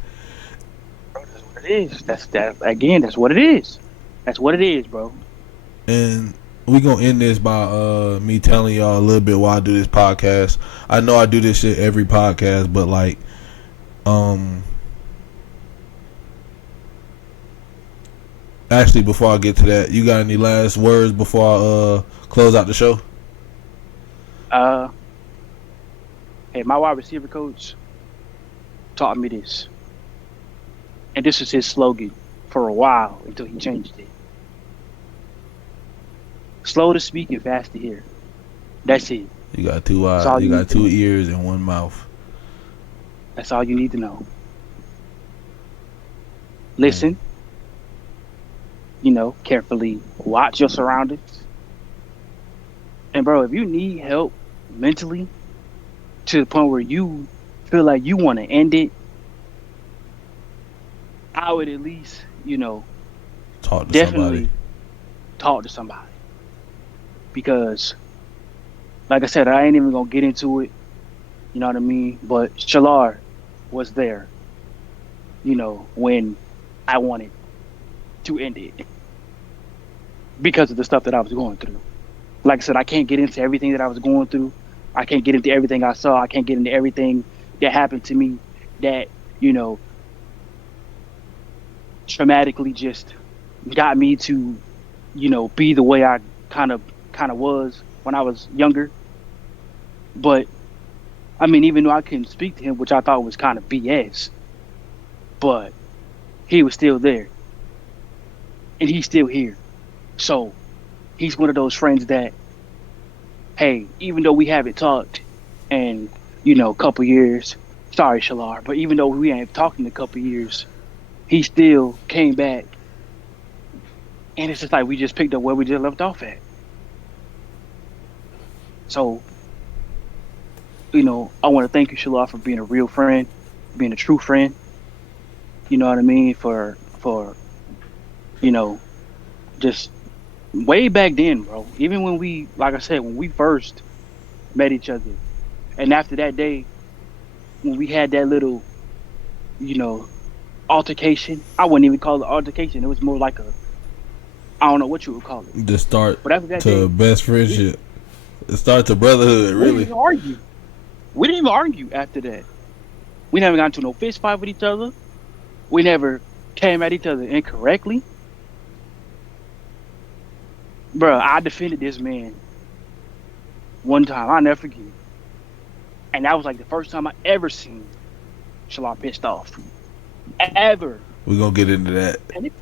Bro, that's what it is. That again. That's what it is. That's what it is, bro. And we gonna end this by me telling y'all a little bit why I do this podcast. I know I do this shit every podcast, but like, actually, before I get to that, you got any last words before I close out the show? Uh, hey, my wide receiver coach taught me this, and this was his slogan for a while until he changed it. Slow to speak and fast to hear. That's it. You got two That's eyes. all You you got need to two know. ears and one mouth. That's all you need to know. Listen, carefully watch your surroundings. And bro, if you need help mentally to the point where you feel like you want to end it, I would at least, Talk to somebody. definitely talk to somebody. Because, like I said, I ain't even gonna get into it. You know what I mean? But Shalar was there, when I wanted to end it because of the stuff that I was going through. Like I said, I can't get into everything that I was going through. I can't get into everything I saw. I can't get into everything that happened to me that, traumatically just got me to, be the way I kind of was when I was younger. But I mean, even though I couldn't speak to him, which I thought was kind of BS, but he was still there and he's still here. So he's one of those friends that, hey, even though we haven't talked in, a couple years, sorry, Shalar, but even though we ain't talked in a couple years, he still came back, and it's just like we just picked up where we just left off at. So, I want to thank you, Shalar, for being a real friend, being a true friend. You know what I mean? For just way back then, bro. Even when we, like I said, when we first met each other, and after that day, when we had that little, you know, altercation. I wouldn't even call it altercation. It was more like I don't know what you would call it. The start But after that to day, best friendship. The start to brotherhood, really. We didn't even argue. We didn't even argue after that. We never got into no fist fight with each other. We never came at each other incorrectly. Bro, I defended this man one time. I'll never forget. And that was like the first time I ever seen Shalom pissed off. Ever. We're going to get into that. And it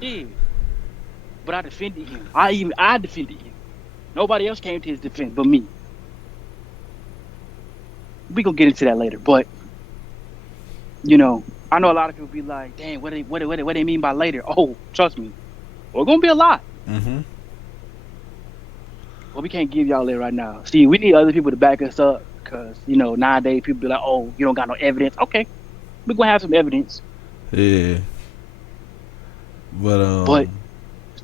did. But I defended him. I defended him. Nobody else came to his defense but me. We gonna get into that later. But, I know a lot of people be like, dang, what they mean by later? Oh, trust me. We're gonna be a lot. Mm-hmm. Well, we can't give y'all that right now. See, we need other people to back us up because, nowadays people be like, oh, you don't got no evidence. Okay, we're going to have some evidence. Yeah. But,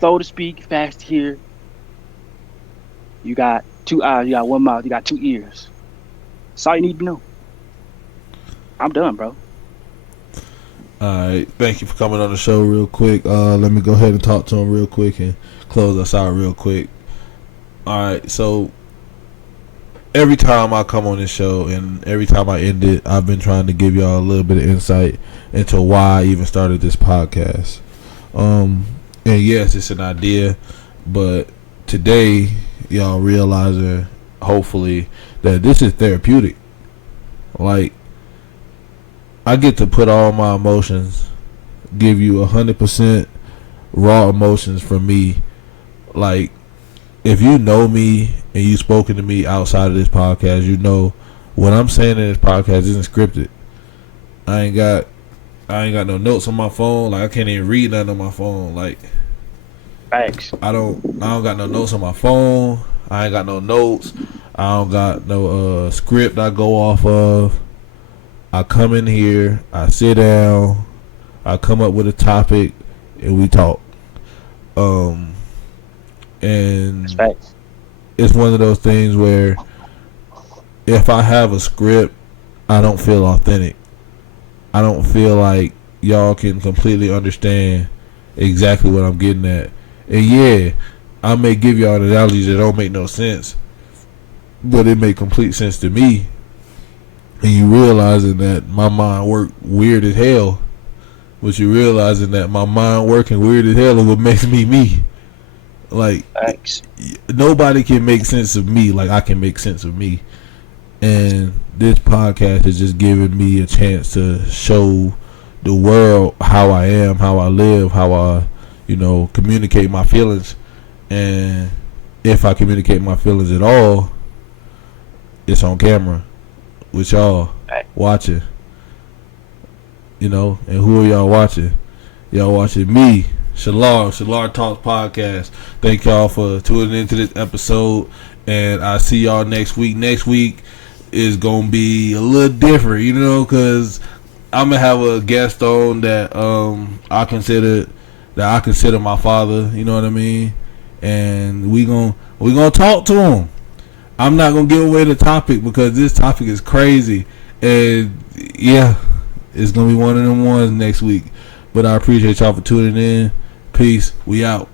so to speak, fast here, you got 2 eyes, you got 1 mouth, you got 2 ears. That's all you need to know. I'm done, bro. Alright, thank you for coming on the show real quick. Let me go ahead and talk to him real quick and close us out real quick. Alright, so every time I come on this show and every time I end it, I've been trying to give y'all a little bit of insight into why I even started this podcast. And yes, it's an idea, but today y'all realizing, hopefully, that this is therapeutic. Like, I get to put all my emotions, give you 100% raw emotions from me. Like, if you know me and you spoken to me outside of this podcast, you know what I'm saying in this podcast isn't scripted. I ain't got no notes on my phone. Like, I can't even read nothing on my phone. Like, Thanks. I don't got no notes on my phone. I ain't got no notes. I don't got no script I go off of. I come in here, I sit down, I come up with a topic, and we talk. And it's one of those things where if I have a script, I don't feel authentic. I don't feel like y'all can completely understand exactly what I'm getting at. And yeah, I may give y'all analogies that don't make no sense, but it make complete sense to me. And you realizing that my mind work weird as hell. But you realizing that my mind working weird as hell is what makes me me. Like, Thanks. Nobody can make sense of me like I can make sense of me. And this podcast is just giving me a chance to show the world how I am, how I live, how I, communicate my feelings. And if I communicate my feelings at all, it's on camera with y'all watching. And who are y'all watching? Y'all watching me, ShalaarTalks podcast. Thank y'all for tuning into this episode, and I see y'all next week. Next week is gonna be a little different, because I'm gonna have a guest on that I consider my father. You know what I mean? And we gonna talk to him. I'm not gonna give away the topic because this topic is crazy, and yeah, it's gonna be one of them ones next week. But I appreciate y'all for tuning in. Peace. We out.